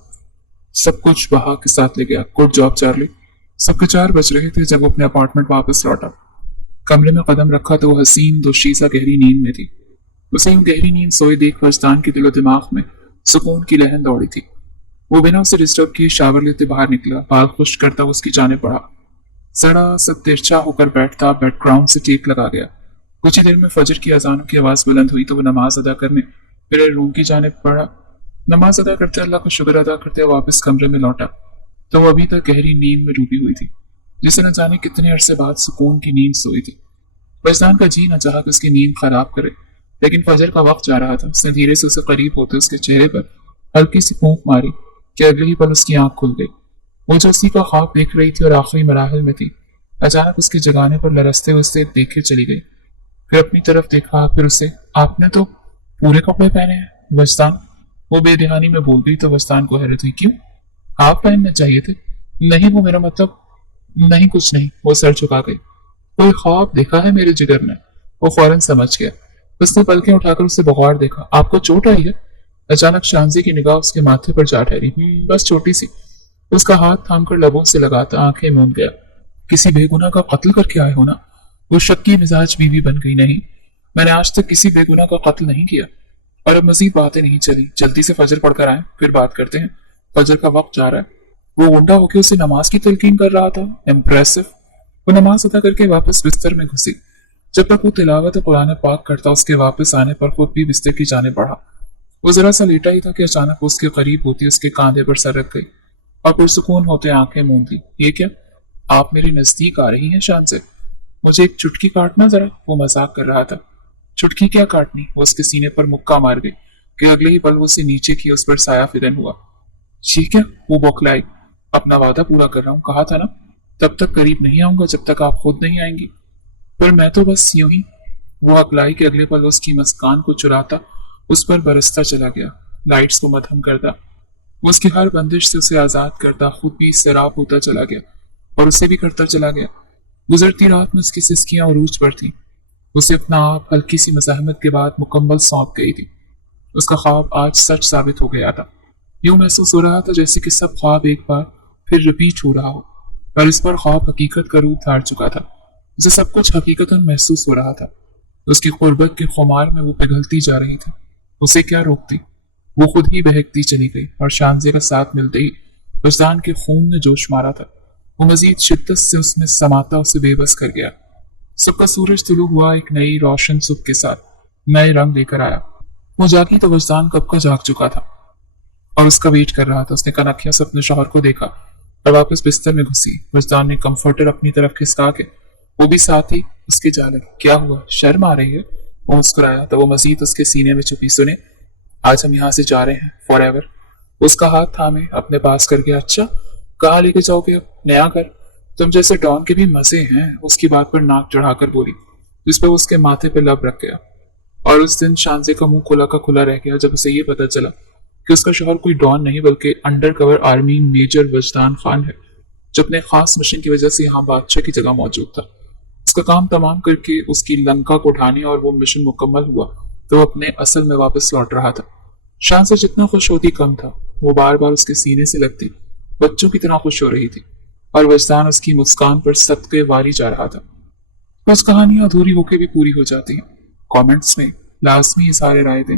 सब कुछ बहा के साथ ले गया। Good job Charlie. सबके 4 बज रहे थे जब वो अपने अपार्टमेंट वापस लौटा। कमरे में कदम रखा तो वो हसीन दोशीजा गहरी नींद में थी। उसे यूं गहरी नींद सोए देख वजदान के दिलो दिमाग में सुकून की लहर दौड़ी थी। वो बिना उसे डिस्टर्ब किए शावर लेते बाहर निकला। बाल खुश करता उसकी जाने पड़ा। जरा सा तिरछा होकर बैठता बैकग्राउंड से टेक लगा गया। कुछ ही देर में फजर की अजानों की आवाज बुलंद हुई तो वो नमाज अदा करने फिर रूम की जाने पड़ा। नमाज अदा करते अल्लाह का शुक्र अदा करते वापस कमरे में लौटा तो वो अभी तक गहरी नींद में डूबी हुई थी, जिसे न जाने कितने अरसे बाद सुकून की नींद सोई थी। वजदान का जी न चाहा कि उसकी नींद खराब करे, लेकिन फजर का वक्त जा रहा था। उसने धीरे से उसे करीब होते उसके चेहरे पर हल्की सी फूंक मारी कि अगले ही पल उसकी आंख खुल गई। वो जो उसी का ख्वाब देख रही थी और आखिरी मराहल में थी, अचानक उसके जगाने पर लरसते हुए देखे चली गई। फिर अपनी तरफ देखा, फिर उसे, आपने तो पूरे कपड़े पहने हैं वजदान। वो बेदहानी में बोल गई तो वजदान को हैरत हुई। क्यों, आप पहनने चाहिए थे। नहीं, वो मेरा मतलब नहीं, कुछ नहीं। वो सर झुका गई। कोई ख्वाब देखा है मेरे जिगर ने। वो फौरन समझ गया। उसने पलकें उठाकर उसे बगौर देखा। आपको चोट आई है? अचानक शांजी की निगाह उसके माथे पर जा ठहरी। बस छोटी सी। उसका हाथ थामकर लबों से लगाता आंखें मूंद गया। किसी बेगुनाह का कत्ल करके आए हो ना? वो शक्की मिजाज बीवी बन गई। नहीं, मैंने आज तक किसी बेगुनाह का कत्ल नहीं किया। और अब मजीद बातें नहीं चली। जल्दी से फजर पढ़कर आए, फिर बात करते हैं। फजर का वक्त जा रहा है। वो गुंडा होकर उसे नमाज की तलकीन कर रहा था। इम्प्रेसिव। वो नमाज अदा करके वापस बिस्तर में घुसी। जब तक वो तिलावत कुरान पाक करता, उसके वापस आने पर खुद भी बिस्तर की जाने बढ़ा। वो जरा सा लेटा ही था कि अचानक उसके करीब होती उसके कांधे पर सर रख गई और पुरसुकून होते आंखें मूंद ली। ये क्या, आप मेरे नजदीक आ रही हैं शान से? मुझे एक चुटकी काटना जरा। वो मजाक कर रहा था। चुटकी क्या काटनी? वो उसके सीने पर मुक्का मार गई कि अगले ही पल वो उसे नीचे की उस पर साया फिदन हुआ। ठीक है, वो बौखलाई। अपना वादा पूरा कर रहा हूँ, कहा था ना। तब तक करीब नहीं आऊंगा जब तक आप खुद नहीं आएंगी। पर मैं तो बस यूं ही। वो अकलाई के अगले पल उसकी मुस्कान को चुराता उस पर बरसता चला गया, लाइट्स को मध्यम करता। वो उसकी हर बंदिश से उसे आजाद करता खुद भी सैराब होता चला गया और उसे भी करता चला गया। गुजरती रात में उसकी सिसकियां उरूज पर थी। उसे अपना आप हल्की सी मज़ाहमत के बाद मुकम्मल सौंप गई थी। उसका ख्वाब आज सच साबित हो गया था। यूं महसूस हो रहा था जैसे कि सब ख्वाब एक बार फिर रिपीट हो रहा हो, पर इस पर ख्वाब हकीकत का रूप धार चुका था। उसे सब कुछ हकीकतन महसूस हो रहा था। उसकी गुर्बत के खुमार में वो पिघलती जा रही थी। उसे क्या रोकती? वो खुद ही बहकती चली गई और शानजे का साथ मिलते ही वजदान के खून ने जोश मारा था। वो मजीद शिद्दत से उसमें समाता उसे बेबस कर गया। सुबह का सूरज तुलू हुआ एक नई रोशन सुबह के साथ नए रंग लेकर आया। वो जागी तो वजदान कब का जाग चुका था और उसका वेट कर रहा था। उसने कनखियों से अपने शौहर को देखा और वापस बिस्तर में घुसी। वजदान ने कंफर्टर अपनी तरफ खिसका के वो भी साथ ही उसके जा लगी। क्या हुआ, शर्म आ रही है? वो मुस्कुराया तो वो मजीद उसके सीने में छुपी। सुने, आज हम यहाँ से जा रहे हैं फॉर एवर। उसका हाथ थामे अपने पास करके, अच्छा कहाँ लेके जाओगे अब? नया घर? तुम जैसे डॉन के भी मजे हैं। उसकी बात पर नाक चढ़ाकर बोली, जिस पर उसके माथे पे लब रख गया। और उस दिन शानजे का मुंह खुला का खुला रह गया जब उसे ये पता चला कि उसका शौहर कोई डॉन नहीं बल्कि undercover army major Wajdan Khan है, जो अपने खास मिशन की वजह से यहाँ बादशाह की जगह मौजूद था। उसका काम तमाम करके उसकी लंका को उठाने और वो मिशन मुकम्मल हुआ तो वो अपने असल में वापस लौट रहा था। शान से जितना खुश होती कम था। वो बार बार उसके सीने से लगती बच्चों की तरह खुश हो रही थी और वजदान उसकी मुस्कान पर सदके वारी जा रहा था। कुछ कहानियां अधूरी होकर भी पूरी हो जाती हैं। कमेंट्स में लाजमी इज़हार राय दें।